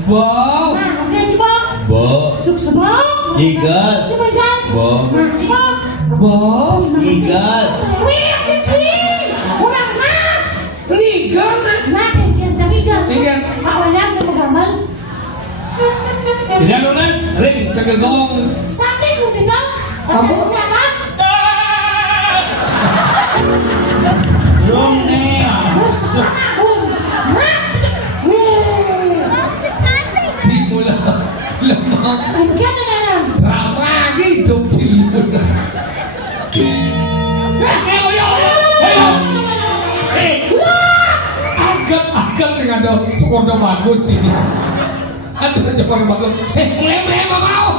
Wow. Nah, oke Cibong. Bo. Suksemong. Igal. Cibagan. Bo. Nah, Cibong. Wow. Igal. Cewek kecil. Orang nak. Igal nah. Nah, kian carikan. Igal. Pak Wayan saya gambar. Tidak lunas. Ring segegong. Sampai ku tidak. Apa? Kelihatan. Belum nih. Sana pun. Nah. Wih. Di mula lemah. Ikan nenek. Lagi hidup cilik. Agak sih ada sekolah bagus ini. Aduh coba ngebakul. Mulai apa mau?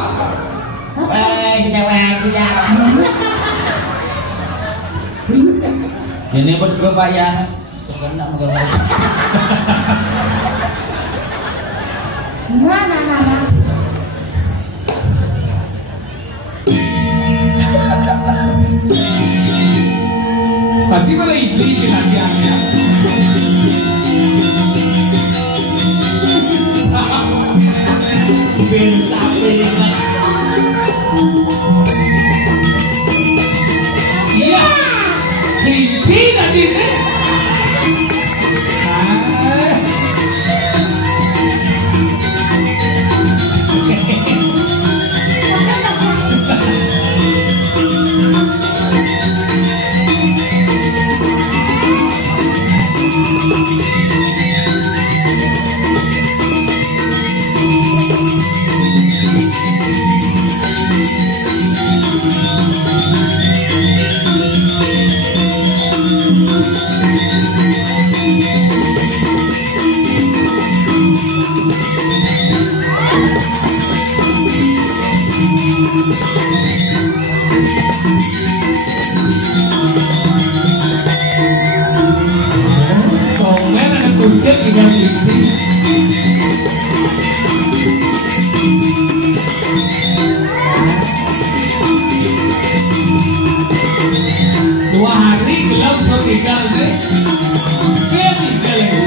Ini berdua Pak ya. Sebenarnya mau Nah. Pasti pada iblis nantiannya. Iya, kelinci tadi ini. Dua hari gelap so tinggal deh. Dia tinggal ini.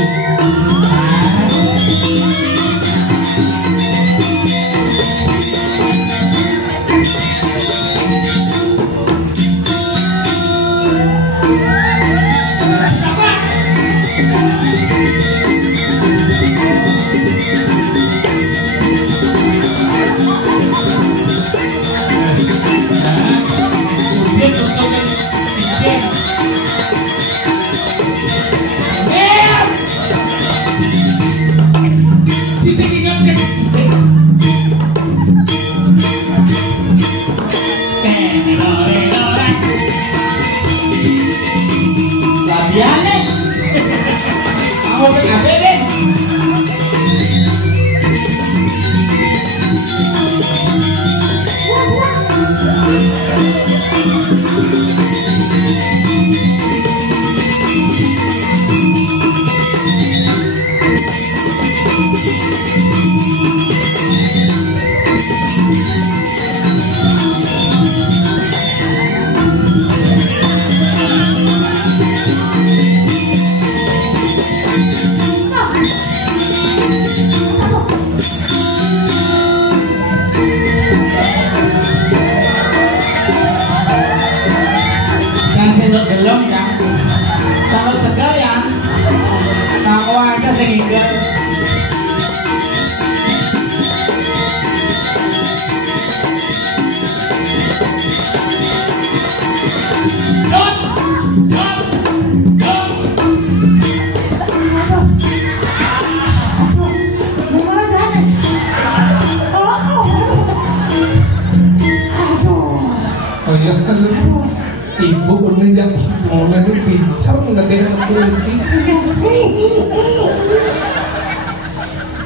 Ibu menginjak momen itu pincar mengedekan kelinci.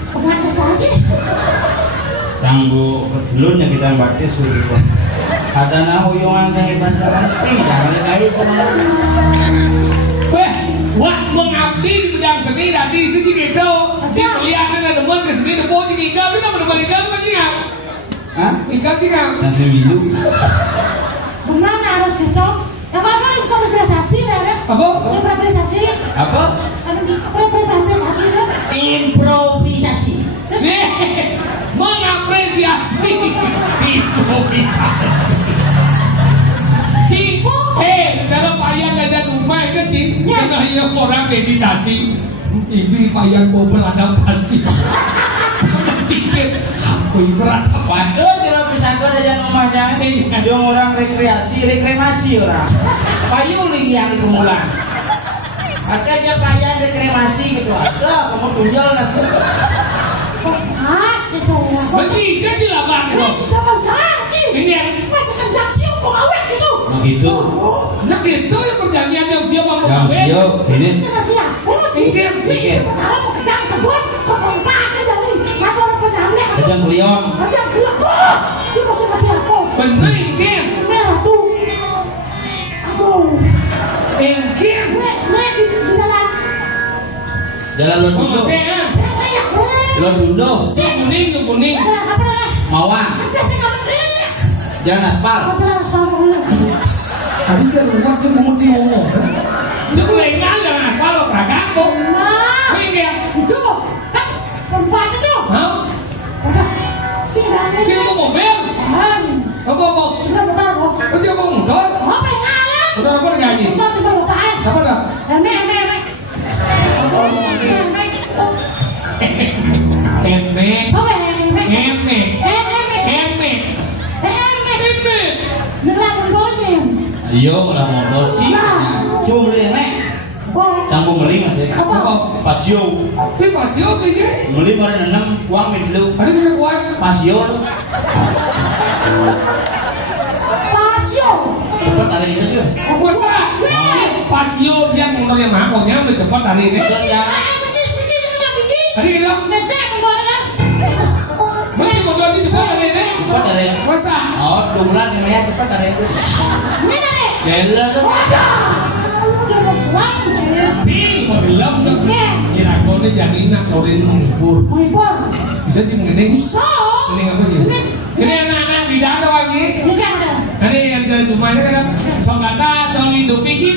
Kemana saja? Tangguh belum yang kita baca suruh. Ada nauyongan kayak bantuan sih, jangan kayak kemana. Weh, wah mengabdi di bidang seni tadi sedikit itu. Cik lihat ada demen ke seni depo cik ikan itu nama demen ikan apa cik? Hah? Ikan cik? Nasi minum. Benar harus gitu. Ya apa itu sama improvisasi ya? Apa? Improvisasi. Apa? Improvisasi itu. Improvisasi. Sih, mengapresiasi improvisasi. Cik, cara payah gajah rumah itu cik, karena yang orang meditasi, ini payah mau beradaptasi. Jangan pikir, aku beradaptasi. Waduh, tidak bisa gue ada rumah jangan ini. Dia orang rekreasi orang. Payuli yang kemulan. Ada aja payah rekreasi gitu. Ada, kamu tunjol nasi. Pas itu ya. Bertiga di lapangan. Ini juga mengaji. Ini yang Masa kencang sih mau awet gitu. Nah gitu. nah gitu ya perjanjian yang siapa mau Yang kawin. siap ini. Sengaja. Oh, Mikir. ini sebenarnya mau kencang kebun. Komentar aja nih. Maka orang Kacang kliong. Kacang kliong. Itu masih kopi aku. Bener ini. Merah tuh. Aduh. Engkin. Nek di jalan. Jalan Lodundo. Saya layak. Lodundo. Kuning. Jalan apa dah? Mawang. Saya kamu kriak. Jalan aspal. Jalan aspal dulu. Tadi kan rumah tuh mau ngomong. Itu legal jalan aspal Pragato. Nah. Ini itu kan perempuan dong. Hah? Udah. Sini Sini mobil. Apa? Sudah motor kok. Masih apa motor? Apa yang ngalah? Udah apa lagi? Motor tiba lupa. Apa dah? Eme. Ngelang motornya. Iya, ngelang motor. Cuma beli mek. Campur beli mas ya. Apa? Pasio. Tapi pasio tuh ya? Beli kemarin 6 uang dulu. Ada bisa kuat? Pasio. Pasio. Cepat hari ini tuh. Masa? Pasio yang motornya mahal, udah cepat hari ini. Hari ini dong? Beli motor ini cepat hari ini. Cepat hari ini. Masa? Oh, 2 bulan namanya cepat hari ini. Gila tuh. Sih, mau bilang tuh. Kira kau ini jadi nak korin menghibur. Bisa tim gede? Bisa. Ini apa sih? Ini anak-anak di dalam lagi. Ini yang jadi cuma ini kan. Songgata, songido, piki,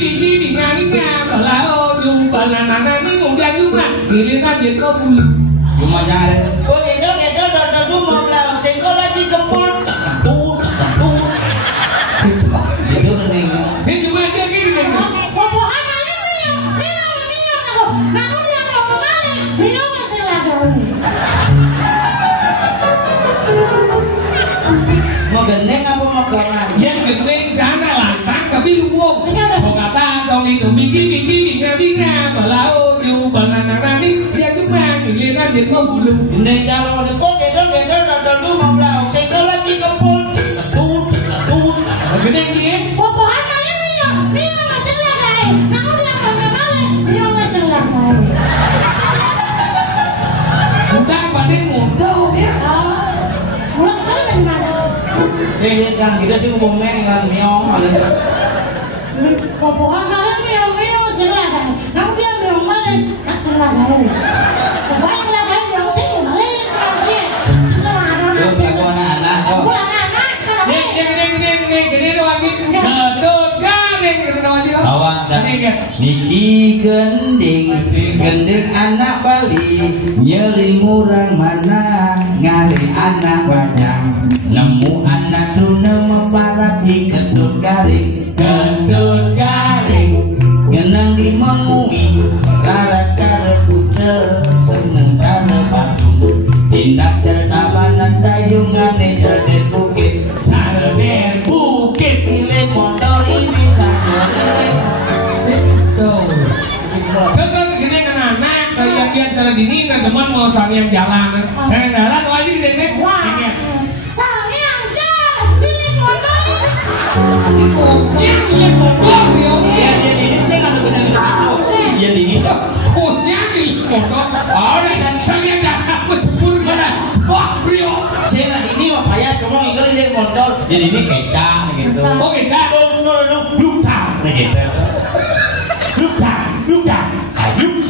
nyanyinya. Kalau jumpa anak-anak ini ngomong juga. Kilin aja kau bulu. Cuma jangan ada. Oh, itu mau bilang sengkol lagi kempul. Ketut. Itu nih. Ini cuma aja gini kan. Mau gendeng apa mau koran? Yang gendeng jangan lantang tapi luwung. Songgata, songido, piki, nyanyinya. Kalau jumpa anak-anak ini dia juga. Kilin aja kau bulu. Gendeng kalau masih kok gedor mau bilang sengkol lagi kempul. Ketut. Gendeng dia. Udah pada modal ya. Yang kita sih ngomong kan miong. Anak-anak kok. Gede lagi. Gedut garing lagi. Bawang dan Niki gending anak Bali nyeling murang mana ngaling anak wajang nemu anak tu nemu parap di gedut garing genang dimengui cara kuda semu cara Bandung tindak cerita banan dayungan cerdet bukit pilih motor ini saja Kan gini kan anak kayak yang cara dini kan teman mau sang yang jalan. Saya jalan aja di sini. Sayang jalan, pilih motor ini. Pilih motor ya. Iya dia ini saya nggak benar begitu. Iya ini. Kodnya pilih motor. Orang saya jalan menjemput mana? Wah Rio. Saya nggak ini mah payas kamu ngikut dia motor. Jadi ini kecap gitu. Oh kecap. Lutang gitu. Lutang. Ayuk.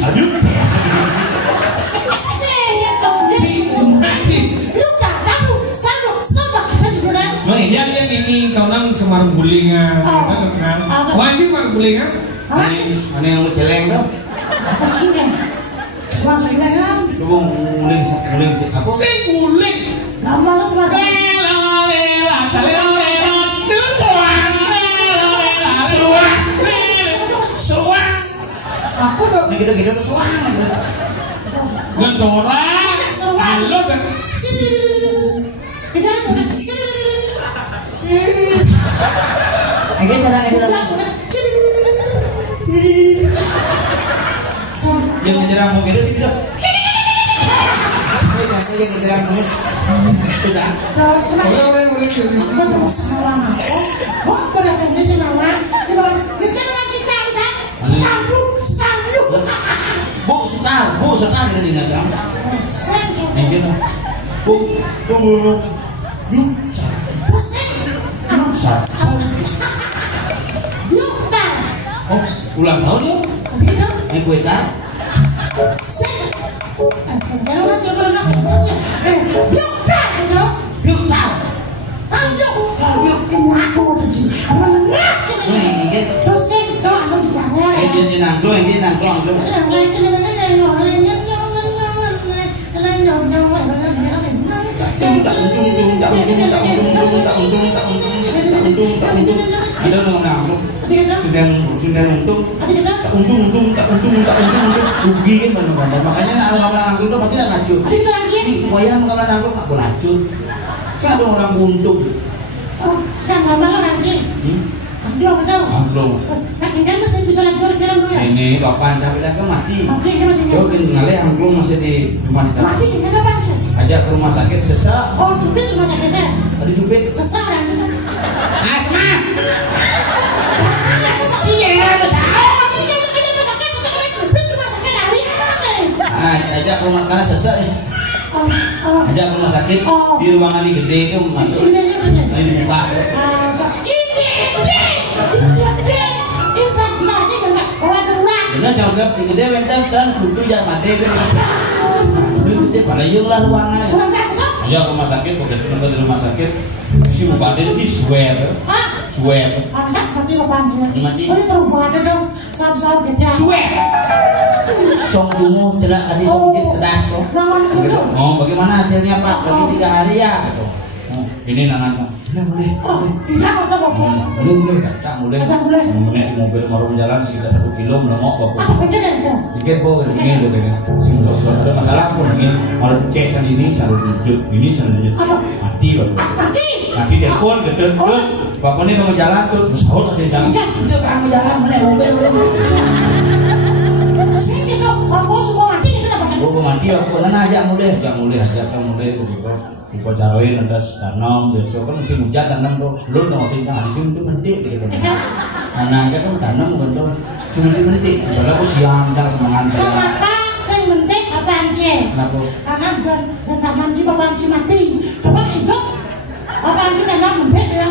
Dia ini orang Semarang Gulingan, kan? Wajib Semarang Gulingan. Mana yang mau celeng tuh? Saksikan. Semarang Gulingan. Lu guling apa? Sing guling. Gampang Semarang. Lela. Terus suang. Aku tuh. Gitu suang. Gendora. Halo kan. Ini cara yang ngejar mau gitu sih bisa. Yang ngejar mau sudah. Bu setar ini ngejar. Yang gitu. Tunggu. Yuk, oh, ulang tahun ya? Ini kue tar? Ada nang sudah untung rugi kan makanya orang itu pasti nak lanjut wayang kalau nangkut tak boleh lanjut kan ada orang untung sekarang lama lagi belum kan masih bisa lanjut jalan dulu ya ini bapak capek dah kan mati jauh ngalih angklung masih di rumah kita mati kenapa sih ajak ke rumah sakit sesak oh jupit rumah sakitnya tadi jupit sesak orang itu asma ajak rumah karena sesak ya ajak rumah sakit di ruangan ini gede itu masuk ini dibuka bener jauh gede bentar dan kudu yang mati kan gede pada lah ruangannya ajak rumah sakit begitu nonton di rumah sakit si bupati itu swab Andas mati kepanjang. Mati. Oh, terubah ada dong. Saham-saham gitu ya. Swab. Song dungu cedak adi song cerdas kok. Oh, bagaimana hasilnya Pak? Bagi 3 hari ya gitu. Oh, ini nangan. Boleh. Oh, tidak ada Bapak. Boleh. Tak boleh. Di mobil marung jalan sekitar 1 kilo melengok Bapak. Apa kejadian itu? Tiket bo ini loh kan. Sing ada masalah pun ini mau cek kan ini selalu hidup. Ini selalu mati Bapak. Mati telepon gitu. Bapak ini mau jalan tuh, sahur ada jalan. Itu kamu jalan mulai mobil. Sini dong, Bapak semua mati itu dapat. Oh, mati aku nana ajak mulai begitu. Kita carain ada tanam, besok kan musim hujan tanam tuh. Lu nggak musim kan, di sini tuh mendik gitu. Anak aja kan tanam betul. Cuma mendik. Kalau aku siang kan semangat saya. Kenapa saya mendik apaan sih? Kenapa? Karena tanam sih Bapak sih mati. Coba hidup. Apaan sih tanam mendik ya?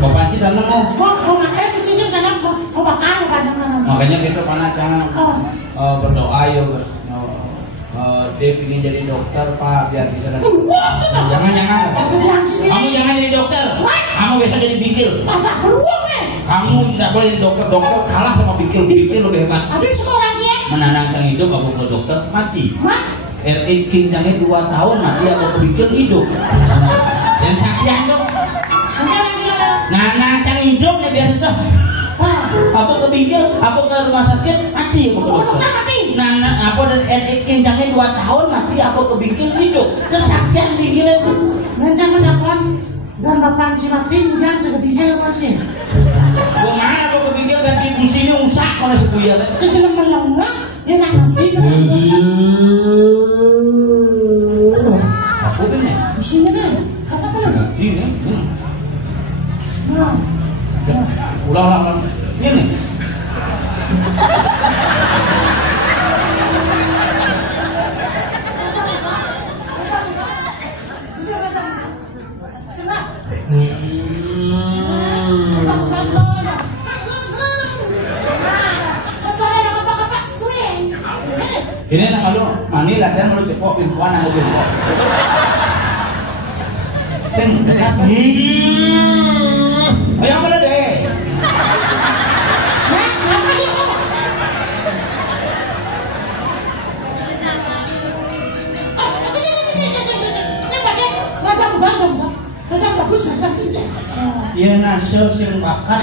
Bapak kita nemu. Mau makan sih tanam mau bakar tanam. Makanya kita panah jangan berdoa ya dia ingin jadi dokter Pak biar bisa jangan kamu jangan jadi dokter kamu biasa jadi bikil kamu tidak boleh jadi dokter kalah sama bikil lebih hebat menanangkan hidup aku ke dokter mati R.I. King jangan 2 tahun mati aku ke bikil hidup dan sakian dong nanangkan hidupnya biasa apa ke bingkil, apa ke rumah sakit mati apa ke dokter apa dan kencangnya 2 tahun mati apa ke bingkil hidup kesakian bingkil itu ngancam mendakon dan bapak si mati yang segedingnya apa sih kemana apa ke bingkil kan si businya usak kalau sebuyar itu melengah ya nak mati aku kan ya di sini kan kata apa di sini ulang ini ini nak kalau mani latihan kalau cepok pimpuan aku cepok sing dekat ayo mana deh iya nasel sing bakat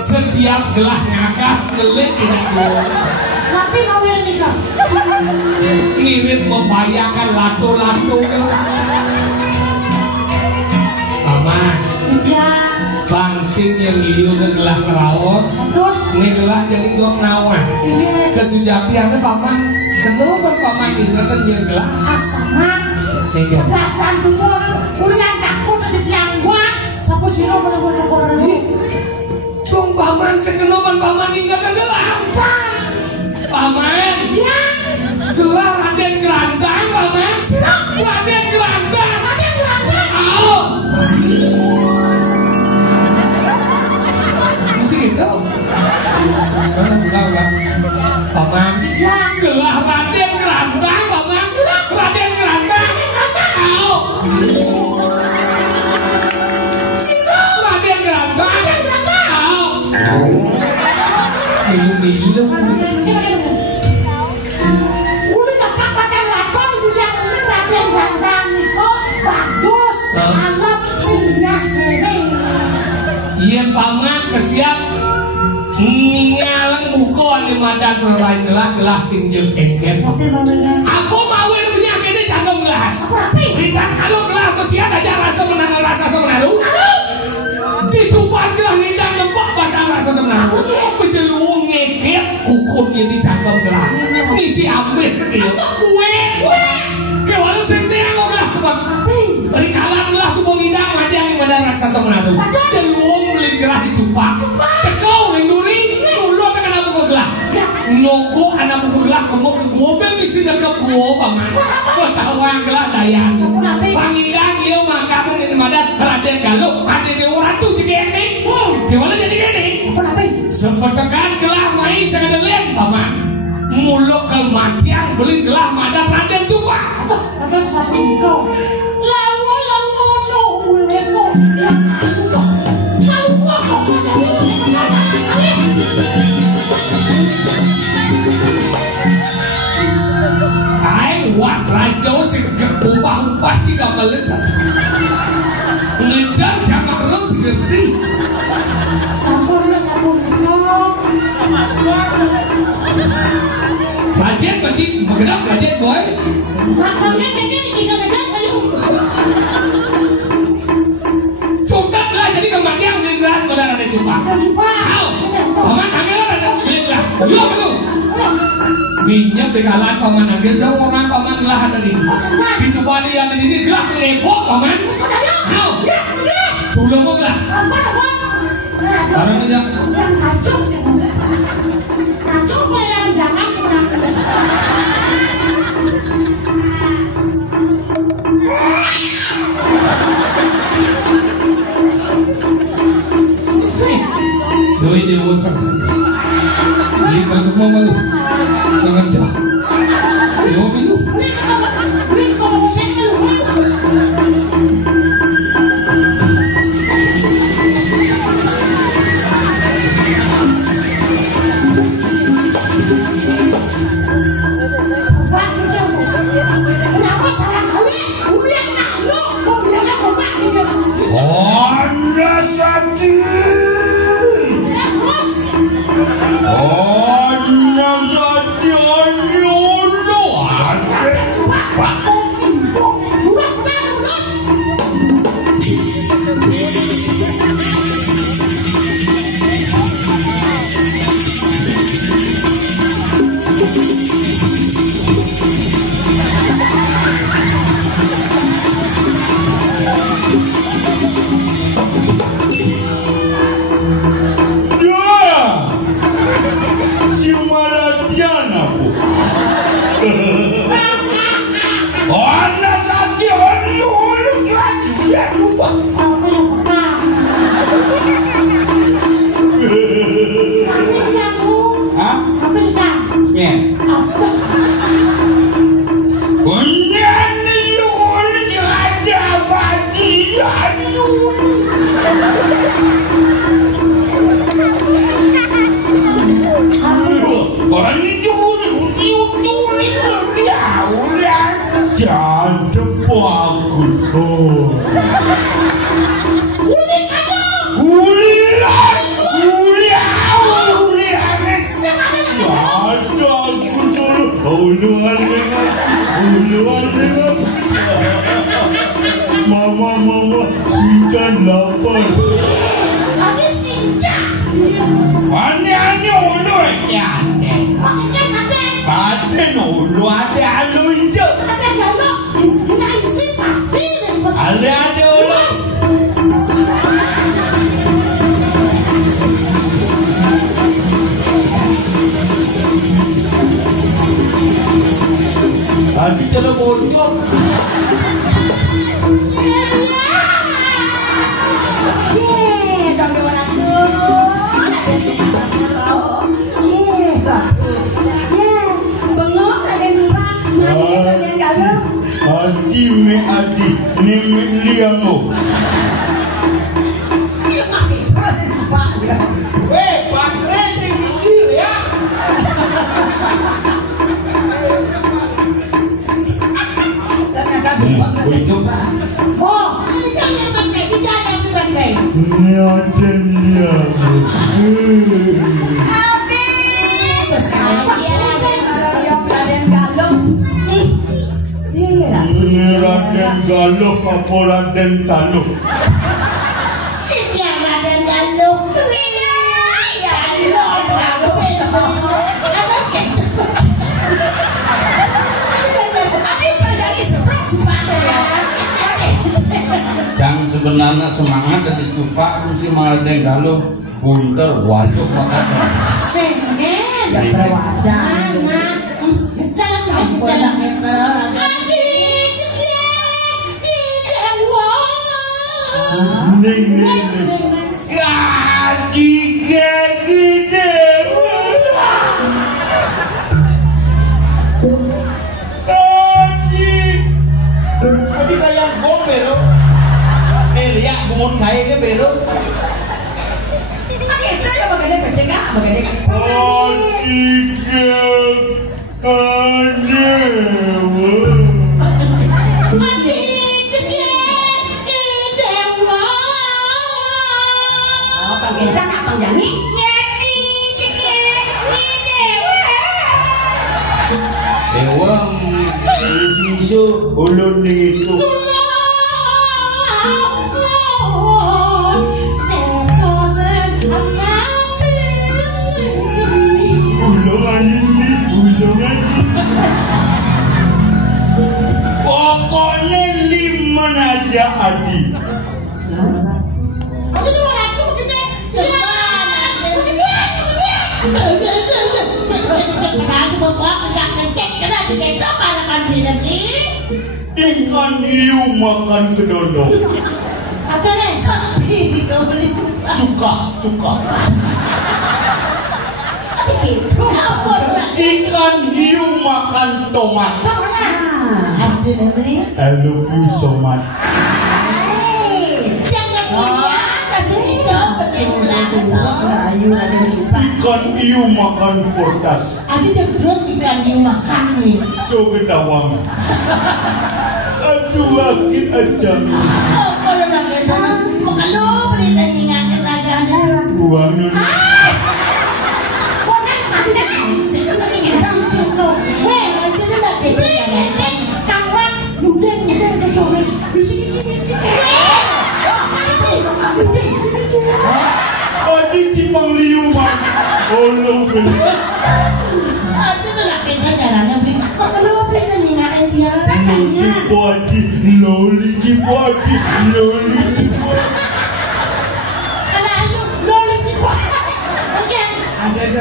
Setiap gelah ngakas gelik tidak boleh. Tapi mau yang nikah. Ngirit membayangkan lato-lato. Paman. Iya. Bangsing yang liu dan gelah ngeraos. Ngegelah jadi dong nawan. Iya. Kesujapiannya paman. Kenapa paman ingatan yang gelah? Aksana. Iya. Dastan dulu. Kuliah takut di tiang gua. Sapu siro menunggu cokor dulu. Dong paman sekenoman paman ingatan gelah. Paman. Iya. Gelah Raden Gerandang paman. Siro. Raden Gerandang. Raden Gerandang. Oh. Mesti gitu. Ulang. Paman. Ya. Gelah Raden Gerandang paman. Raden Gerandang. Oh. Siro. Raden Gerandang. Oh. Milu. Uli dapat pakai lakon di yang ini Raden Gerandang itu bagus. Alap singgah ini. Iya paman kesiap ngaleng buku ane madan berlain gelah sinjil engken. Tapi mamanya. Aku mau yang penyakit ini canggung gelas. Seperti. Bintang kalau gelah kesiap aja rasa menang rasa semenaru. Disumpah gelah nidang lembak bahasa rasa semenaru. Penjeluang ngekit kukurnya di canggung gelah. Misi ambil kecil. Kue. Kewalau senteng mau gelah sebab. Beri kalah gelah semua nidang ada yang madan rasa semenaru. Jeluang beli gelah dicumpak. Tekau linduri. Dulu apa kenapa kau gelah? Noko anak buku gelah kamu ke gua misi dekat gua paman. Kau tahu yang gelah dayan. Pangindang iya maka kamu ini madan Raden Galuh. Raden Dewa Ratu jadi ini. Gimana jadi ini? Seperti tekan gelah mai sangat lem paman. muluk kematian beli gelah madang Raden Cumpa. Ada satu kau. Lawo no weko. Kau kok Aing wat rajo sing ubah-ubah jika melecet. Ngejar jamah lo ngerti. sampun kau. Raden pergi menggenap Raden boy. Makanya kita ayo. Sudahlah jadi kematian beli gelah pada Raden Cumpa. Kau, paman ambil Raden beli gelah. Yuk. Minyak bekalan paman ambil dong paman gelah ada ini. Di sebuah yang ini gelah ngebok paman. Kau, belum mau gelah. Sekarang aja. Yang kacau yang jangan sebenarnya. Doi dia usah saja. Ini kalau mau malu, sangat jauh. Jauh dulu. Beli kau mau saya kenapa salah kali? Udah nak lo mau biarkan coba gitu. Anda sakit. Mama sudah lapar. Tapi sinjak. Ane ulu ya. Maksudnya Paten ulu ada alu injo. ada galak. Ini isi pasti. Ada ulu. Tadi cara bocor. Adi me adi ni me liano. Weh, pakai sing kecil ya. Itu Oh, ini jangan pakai, jangan pakai. ni ada dia. Habis saya ada orang yang Raden Galuh. Ni Raden Galuh apa Raden Taluh? Ini Raden Galuh. Ini ya Galuh. Terus Jang sebenarnya semangat dari Cumpa mesti Raden Galuh bunter wasuk makanya. Sengen dan perawadan. Jangan jangan adik Ning Gaji gede. belok. Kita ya bagane kecekan bagane. Kita nak panjani. Ewang isu ulun itu. Pokoknya 5 aja Adi. Ikan hiu makan kedondong. Suka. Ikan hiu makan tomat. Eluki somat. Ikan hiu makan portas. Terus ikan hiu makan nih. Tuh ketawang. Aduh akit aja. Kalau nak kalau beli daging yang raga Buang nun. Adi cipang liu mah. Oh beli. Itu lelaki caranya beli. Kalau beli keningan dia. Cipodi, loli cipodi.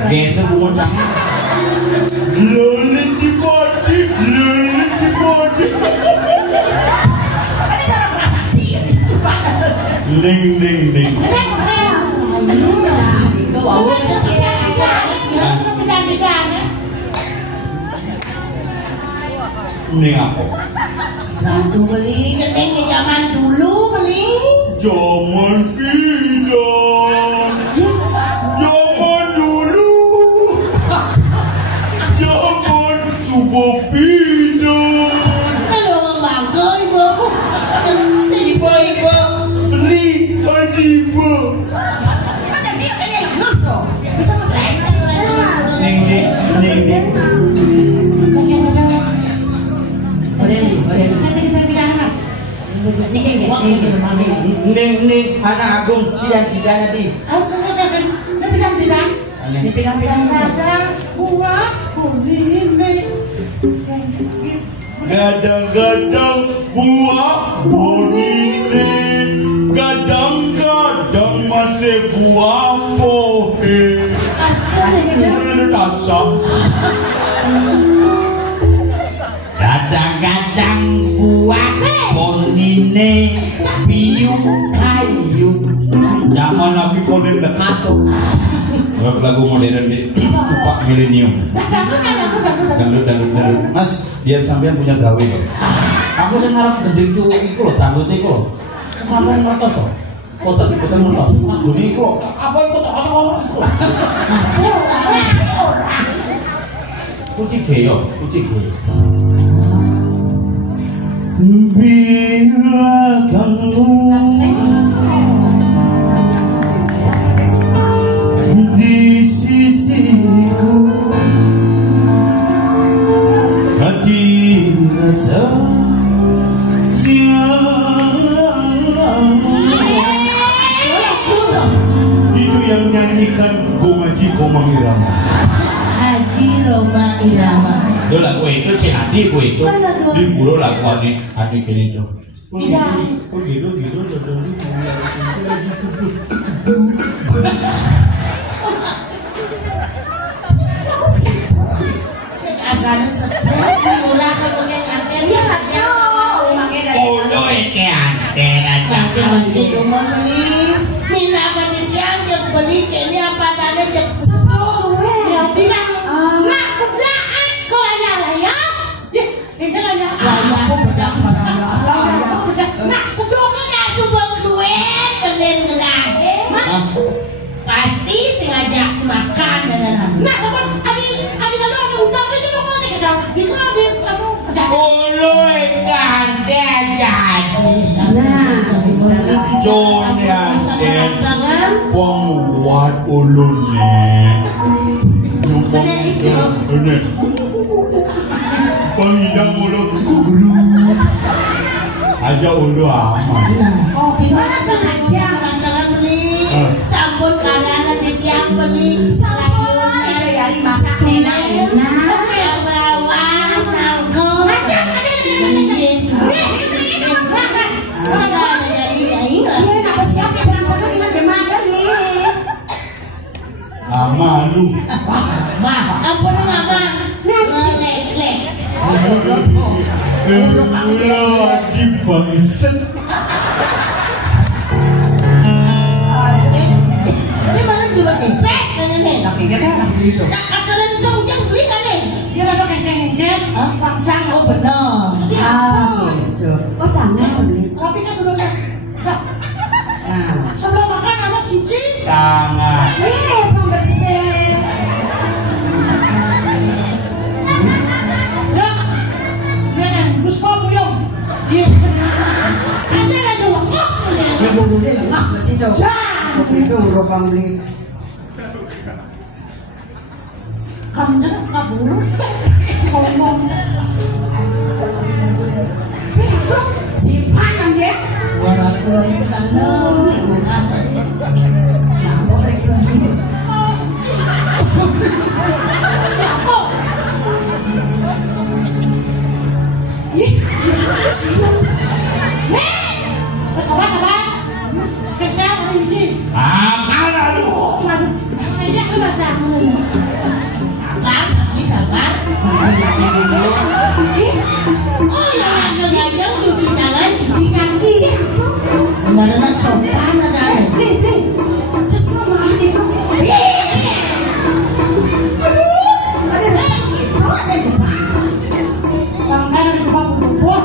Geser bungocang. Loli cipodi. Ini cara prasakti. Ding. Ini apa? Ratu beli kening di zaman dulu beli. Zaman bidan. Zaman dulu. Zaman subuh bidan. Kalau orang bangga ibu. Ibu. Beli adiba. Macam dia kan yang lulus dong. Bisa mengerjakan Ning. Ning anak agung sidang nanti. Ini bidang kadang buah kuning. Gadang-gadang buah bonine. Gadang-gadang masih buah pohe. Mana tasam? Gadang-gadang buah bonine biu kayu. Zaman lagi konen dekat tuh. Lagu modern di Tupak Milenium. Dangdut. Mas, biar sampean punya gawe loh. Aku sing ngarep gending cuwuk iku lho, dangdut iku lho. Sampean ngertos to? Foto ngertos. Lagu iku lho. Apa iku tok ngono iku lho. Kuci ge. Bila kamu di sisiku, hati rasa itu yang nyanyikan Haji Roma Irama. Haji Roma Irama. Lo lagu itu Hadi gue itu di buru lagu Hadi gini tuh. Gitu. Asalnya stres diulah kemudian anten ya radio Olo iki anten aja. mungkin rumah beli mina pendidikan yang beli kini apa dana jep sepuluh ya bilang nak udah aku layak ini layak aku bedak nak sedoknya nak subang duit belen sing ngajak makan dan nah sampean adi kalau ada undang itu dong sing ada di kamu Ulu kanten jadi. nah Jonya penguat ulunya. Ini. Pengidang ulu kugerut. Aja ulu aman. oh gimana sengaja tangan beli sampun karena di tiap beli sampun dari masak nenek oke aku melawan nangkep aja Malu. ampun mama lek Lagi bangset. si mana juga sih pes nenek tapi kita kan begitu nak rendong jam beli kan nih dia ada kengkeng pancang oh benar gitu oh tangan tapi kan udah nah sebelum makan harus cuci Tangan. pembersih ya nenek terus kau buyong ada lagi wangok Ya bumbunya lengah masih dong. Begitu rokam beli. kamu jangan saburu sombong betul simpanan ya 200 tanam. Nah, mau periksa dulu. siapa siap sabar spesial hari ini Kalah lu. waduh nanti aku bahasa sabar oh yang ngajak cuci tangan cuci kaki kemarin sopan ada nih terus mama itu aduh ada lagi bro ada juga tangan ada coba buat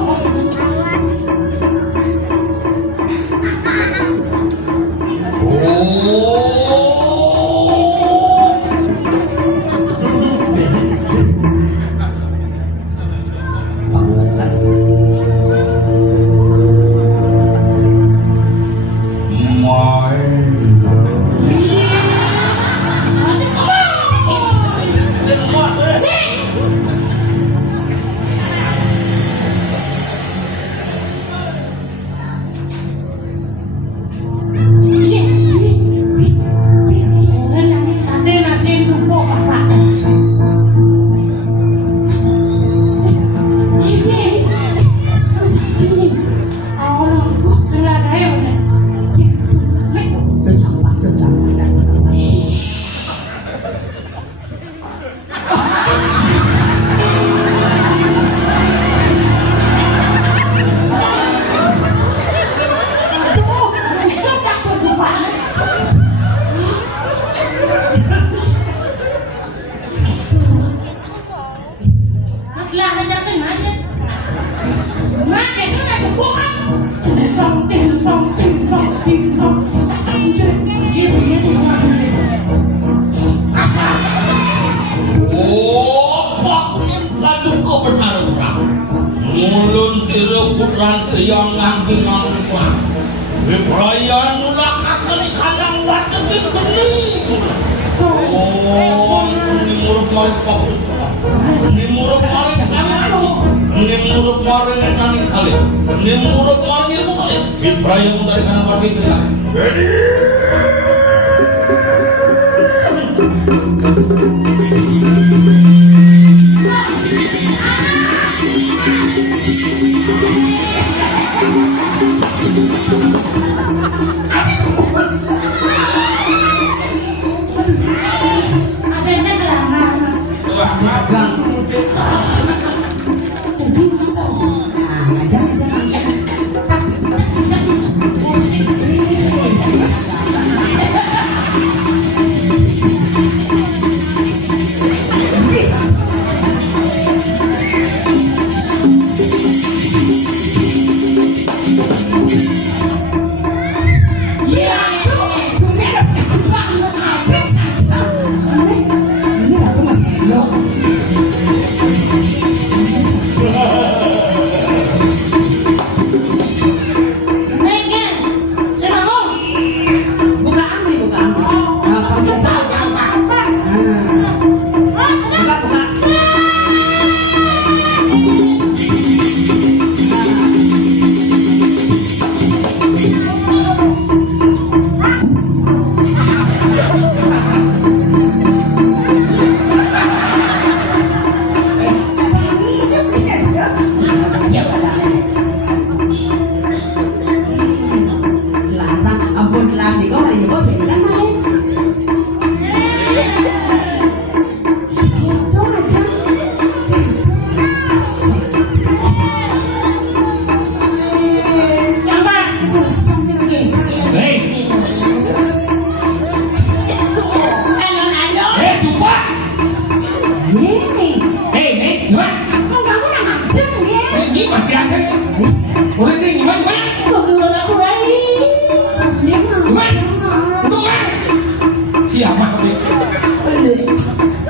Ya, tuh,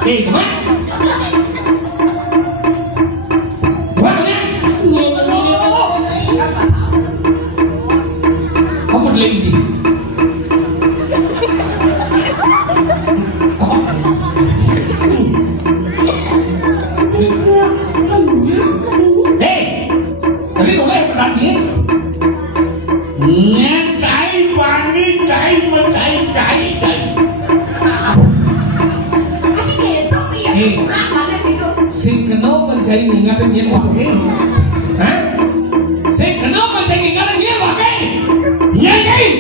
Gimana? Gimana? Kamu beli ini? Tapi boleh berarti? Nyecai pani cai mencai cai cai. Sing kenal mencari ngapain dia pakai? Hah? Sing kenal mencari ngapain dia pakai? Nyai,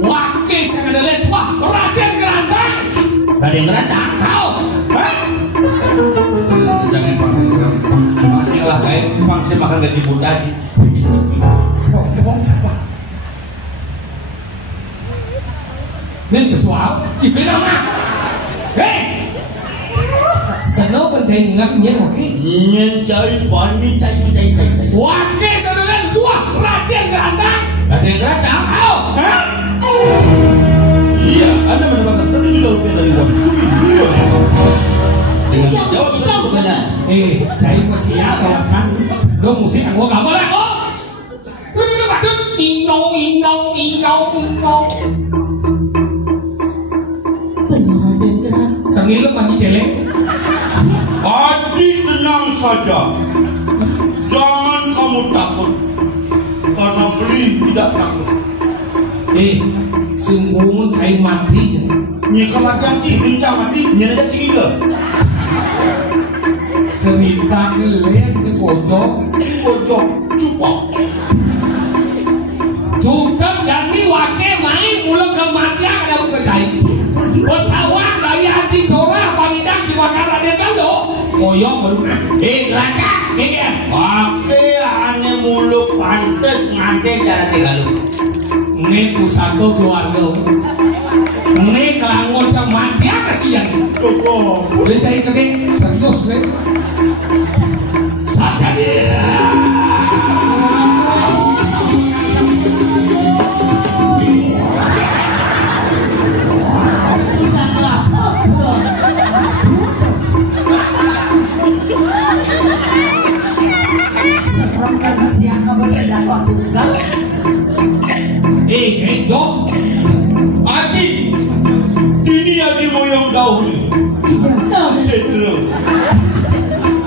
wakil sekadar wah Raden Gerandang. Raden Gerandang? Tahu? Hah? Jangan pakai lah kayak pangsi makan gaji buta aja. Sombong coba. Nên bersoal, itu nama. Kenal mencari ngapain dia pakai? Nyecai pani cai mencai cai cai. Wakil sekadar wah Raden Gerandang. Raden Gerandang? Tahu? Hah? Iya, Anda mendapatkan 1 juta rupiah dari uang Sumi Junior. Dengan jawab pertanyaan. Cai masih apa kan? Lo musik aku gambar aku. Duduk badut, inong. Beneran dan gerak. Tengil mandi celeng. Adi tenang saja. Jangan kamu takut. Karena beli tidak takut. Sungguh cai mati. Nyi kematian ci, bincang mati, nyi aja cingga. Cerita kalian di pojok. Pojok cupok. Cukup jadi wakil main mulut kematian ada buka cai. Bertawan gaya anjing corah pamidang siwakar Raden Galo. Koyok beruna. Gerandang. Oke, ane muluk pantes ngante cara digaluh. Ini pusaka keluarga. Ini kelangon kematian kasihan. Udah cari gede serius deh. Saja dia. Bisa kelapot dong. Serem kan masih yang kamu sedang tunggal. Jok. Adi, ini adi moyang dahulu. Iya. Setelah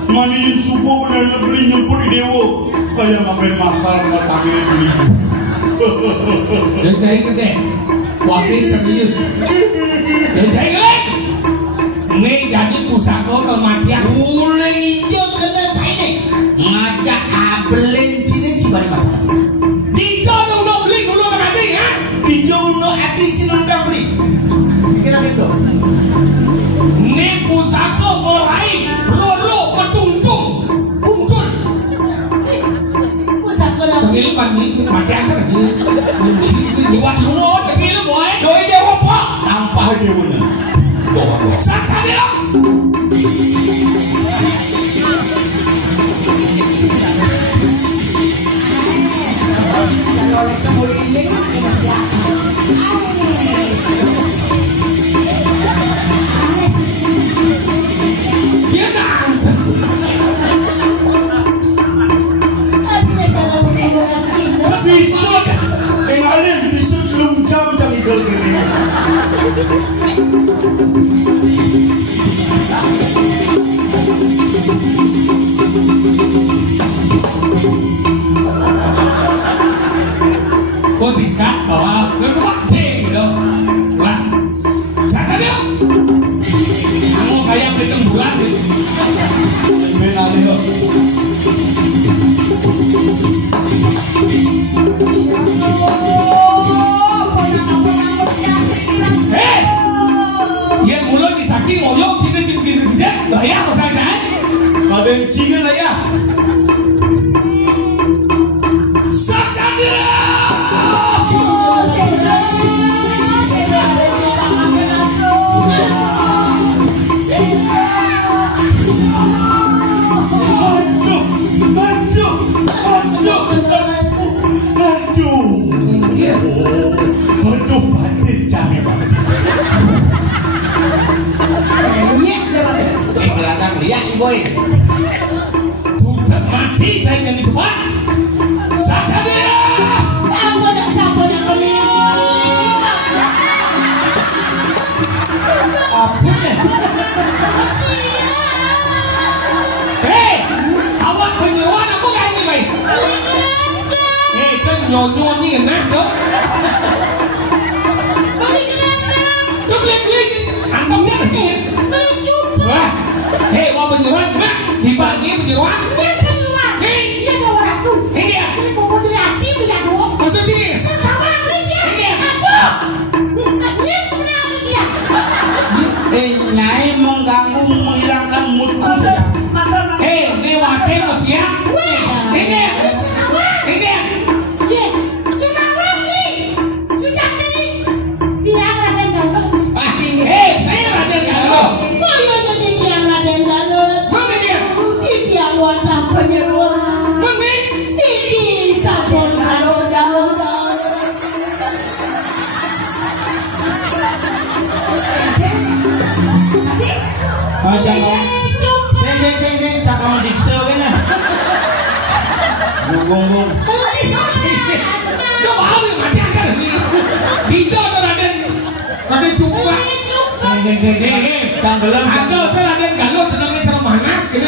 maniin subuh benar beli nyempur di dewo kayak ngapain masalah katanya beli. Udah cari gede. Wakil serius. Udah cari gede. Ini jadi pusaka kematian. Ule hijau kena cai nih. Ngajak abelen cini cibani macam. Dijodoh lo beli dulu nanti ya. Hijau no api sinundang beli. Kira itu. Ini pusaka meraih roro petuntung puntul. Pusaka lah. Tengil mandi mati aja sih. Buat dulu tengil boy. Doi dewa pak. Tampah dewa nih. Doa. Saja dia. Kalau oleh kamu ini masih apa? Siapa? Ada kalau beneran sini. Bisut, alin bisut belum jam igel gini. Kau singkat bahwa berbuat gitu. Lah, saja dia. Kamu kayak bertembulan gitu. Main alin lo. Yang mulut cisaki moyong cipet bahaya apa saja? Kadang cingin lah ya. Saja dia. Aduh, batis jangan. kowe. Sudah mati saya yang itu Pak. Saja dia. Sampun beli. Apune? Hei, awak penyeruan apa gak ini baik? Hei, kan nyonyon ni enak dong. Lu beli antongnya begini. Wah, hei, awak penyeruan enak. Dibagi penyeruan. Hei, ini dia. Maksud sini. Nyai mengganggu menghilangkan moodku. Hei, ini wakil masih ya. Ini. Hei, saya Raden Galuh. Kaya jadi tiang Raden Galuh. Mana dia? Di tiang wadah penyeruan. Mana? Di sabun Galuh. Sing cakam dikse kene. Gong. Coba ambil mati akan Dito atau Raden Cukwa. Hei, Tanggelam. ada saya Raden Galuh tentang cara manas gitu.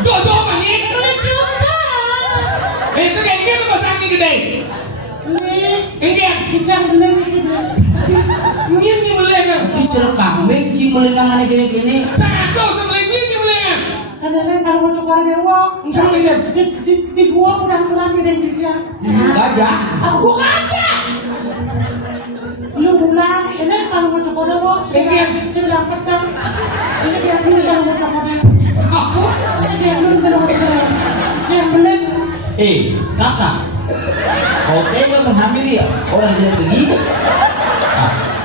Dodo manik. Itu kan dia rumah sakit gede. Ini boleh kan? Diceluk kambing cimelingan gini-gini. Jangan dong sebelum ini boleh kan? Di gua udah pulang dari dia. Gajah. Aku gajah. Lu pulang, ini kalau mau cokor dewo, sebelah pedang. Sebelah dulu kalau mau cokor dewo. Apa? Sebelah dulu kalau mau cokor dewo. Yang belum. Kakak. Kau tega menghamili ya orang tidak begini.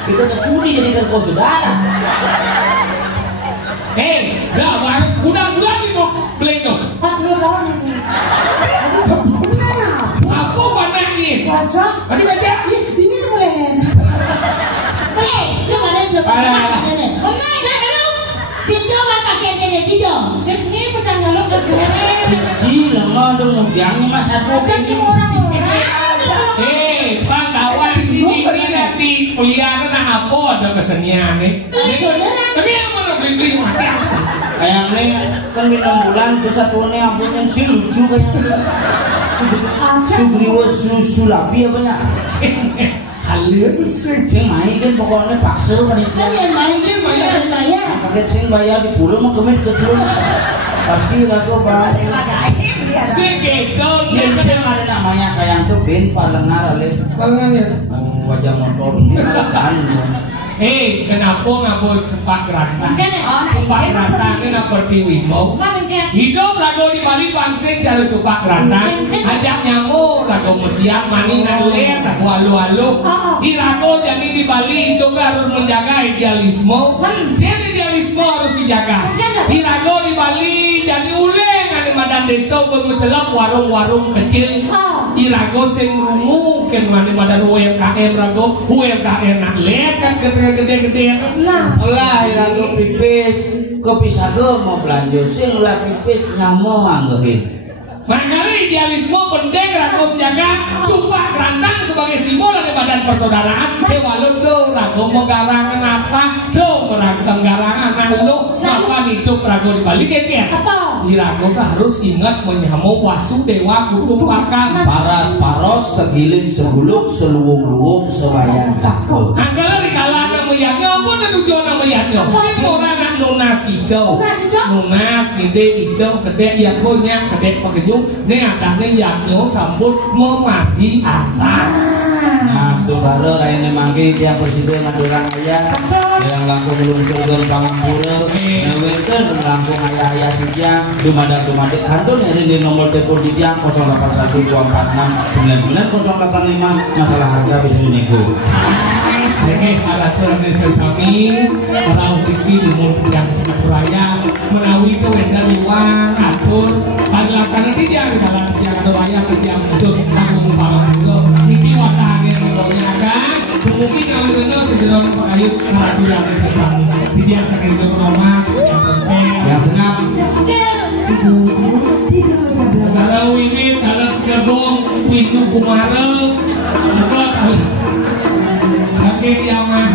Kita tercuri jadikan kau saudara. Hei, dah budak-budak ni kau beli dong. 40 tahun ini. Apa banyak ni? Gajah. Ada gajah? Ini tuh boleh. Coba deh dulu. Dicoba pakai ini, dicoba. Sini pecah nyolok segera. Lemah dong, jangan mas satu Hei, kawan ini dipelihara nah apa ada kesenian nih? Tapi yang mana beli mati? kayaknya kan 6 bulan ke satuannya ampunnya sih lucu kayaknya. Susu lapi apa ya? Kalian sih. Sing main kan pokoknya paksa kan itu. Yang main bayar. Paket sing bayar di pulau mau kemit ke terus. Pasti lagu bahas. Segitu. Sing ada namanya kayak tuh Ben Palengar alih. Palengar ya. Wajah motor ini kan. Kenapa ngabul cepat gerantang? Cepat gerantang ini seperti Wimo. Hidup lagu di Bali pangsing cara cepat gerantang. Ajak nyamuk lagu musiak mani naler lagu alu-alu. Di lagu jadi di Bali hidup harus menjaga idealisme. Jadi idealisme harus dijaga. Di lagu di Bali jadi uleng ada madan desa bermecelap warung-warung kecil. Di lagu sing rungu ken mana madan UMKM lagu UMKM nak lihat kan gede-gede. Lah lagu pipis kepisah mau belanja sing lah pipis nyamuk anggehin. Makanya idealisme penting ragu menjaga sumpah kerantang sebagai simbol dari badan persaudaraan. Walau tuh ragu menggarangan apa tuh menggarangan nangulu apa hidup ragu di Bali ya. Di ragu harus ingat menyamuk wasu dewa hukum pakar. Paras segiling seguluk seluwung-luwung sebayang takut. Anggalah di kalangan meyaknya apa dan tujuan meyaknya. Orang anak nunas hijau, nunas gede hijau gede yang punya gede pekenyum. Ini adanya yaknya sambut memati atas. Nah, saudara lainnya mangki dia presiden ngadaran ayah yang langsung meluncurkan Pangampura ngewenten langsung ayah-ayah dijang dumadak kantor nyari di nomor telepon dijang 0812469985 masalah harga bisa nego. Para tuan desa kami, para ukti di mulut yang sangat raya menawi itu wendar liwang atur pada laksana tidak di dalam yang raya yang musuh tanggung Pangampura ini watahnya ngomongnya kan mungkin kalau itu sejenak Bayu keraguan sesami. Jadi yang sakit itu Mas, yang senap. Salah Wiwit, dalam segabung, Windu Kumare, saking Yamaha.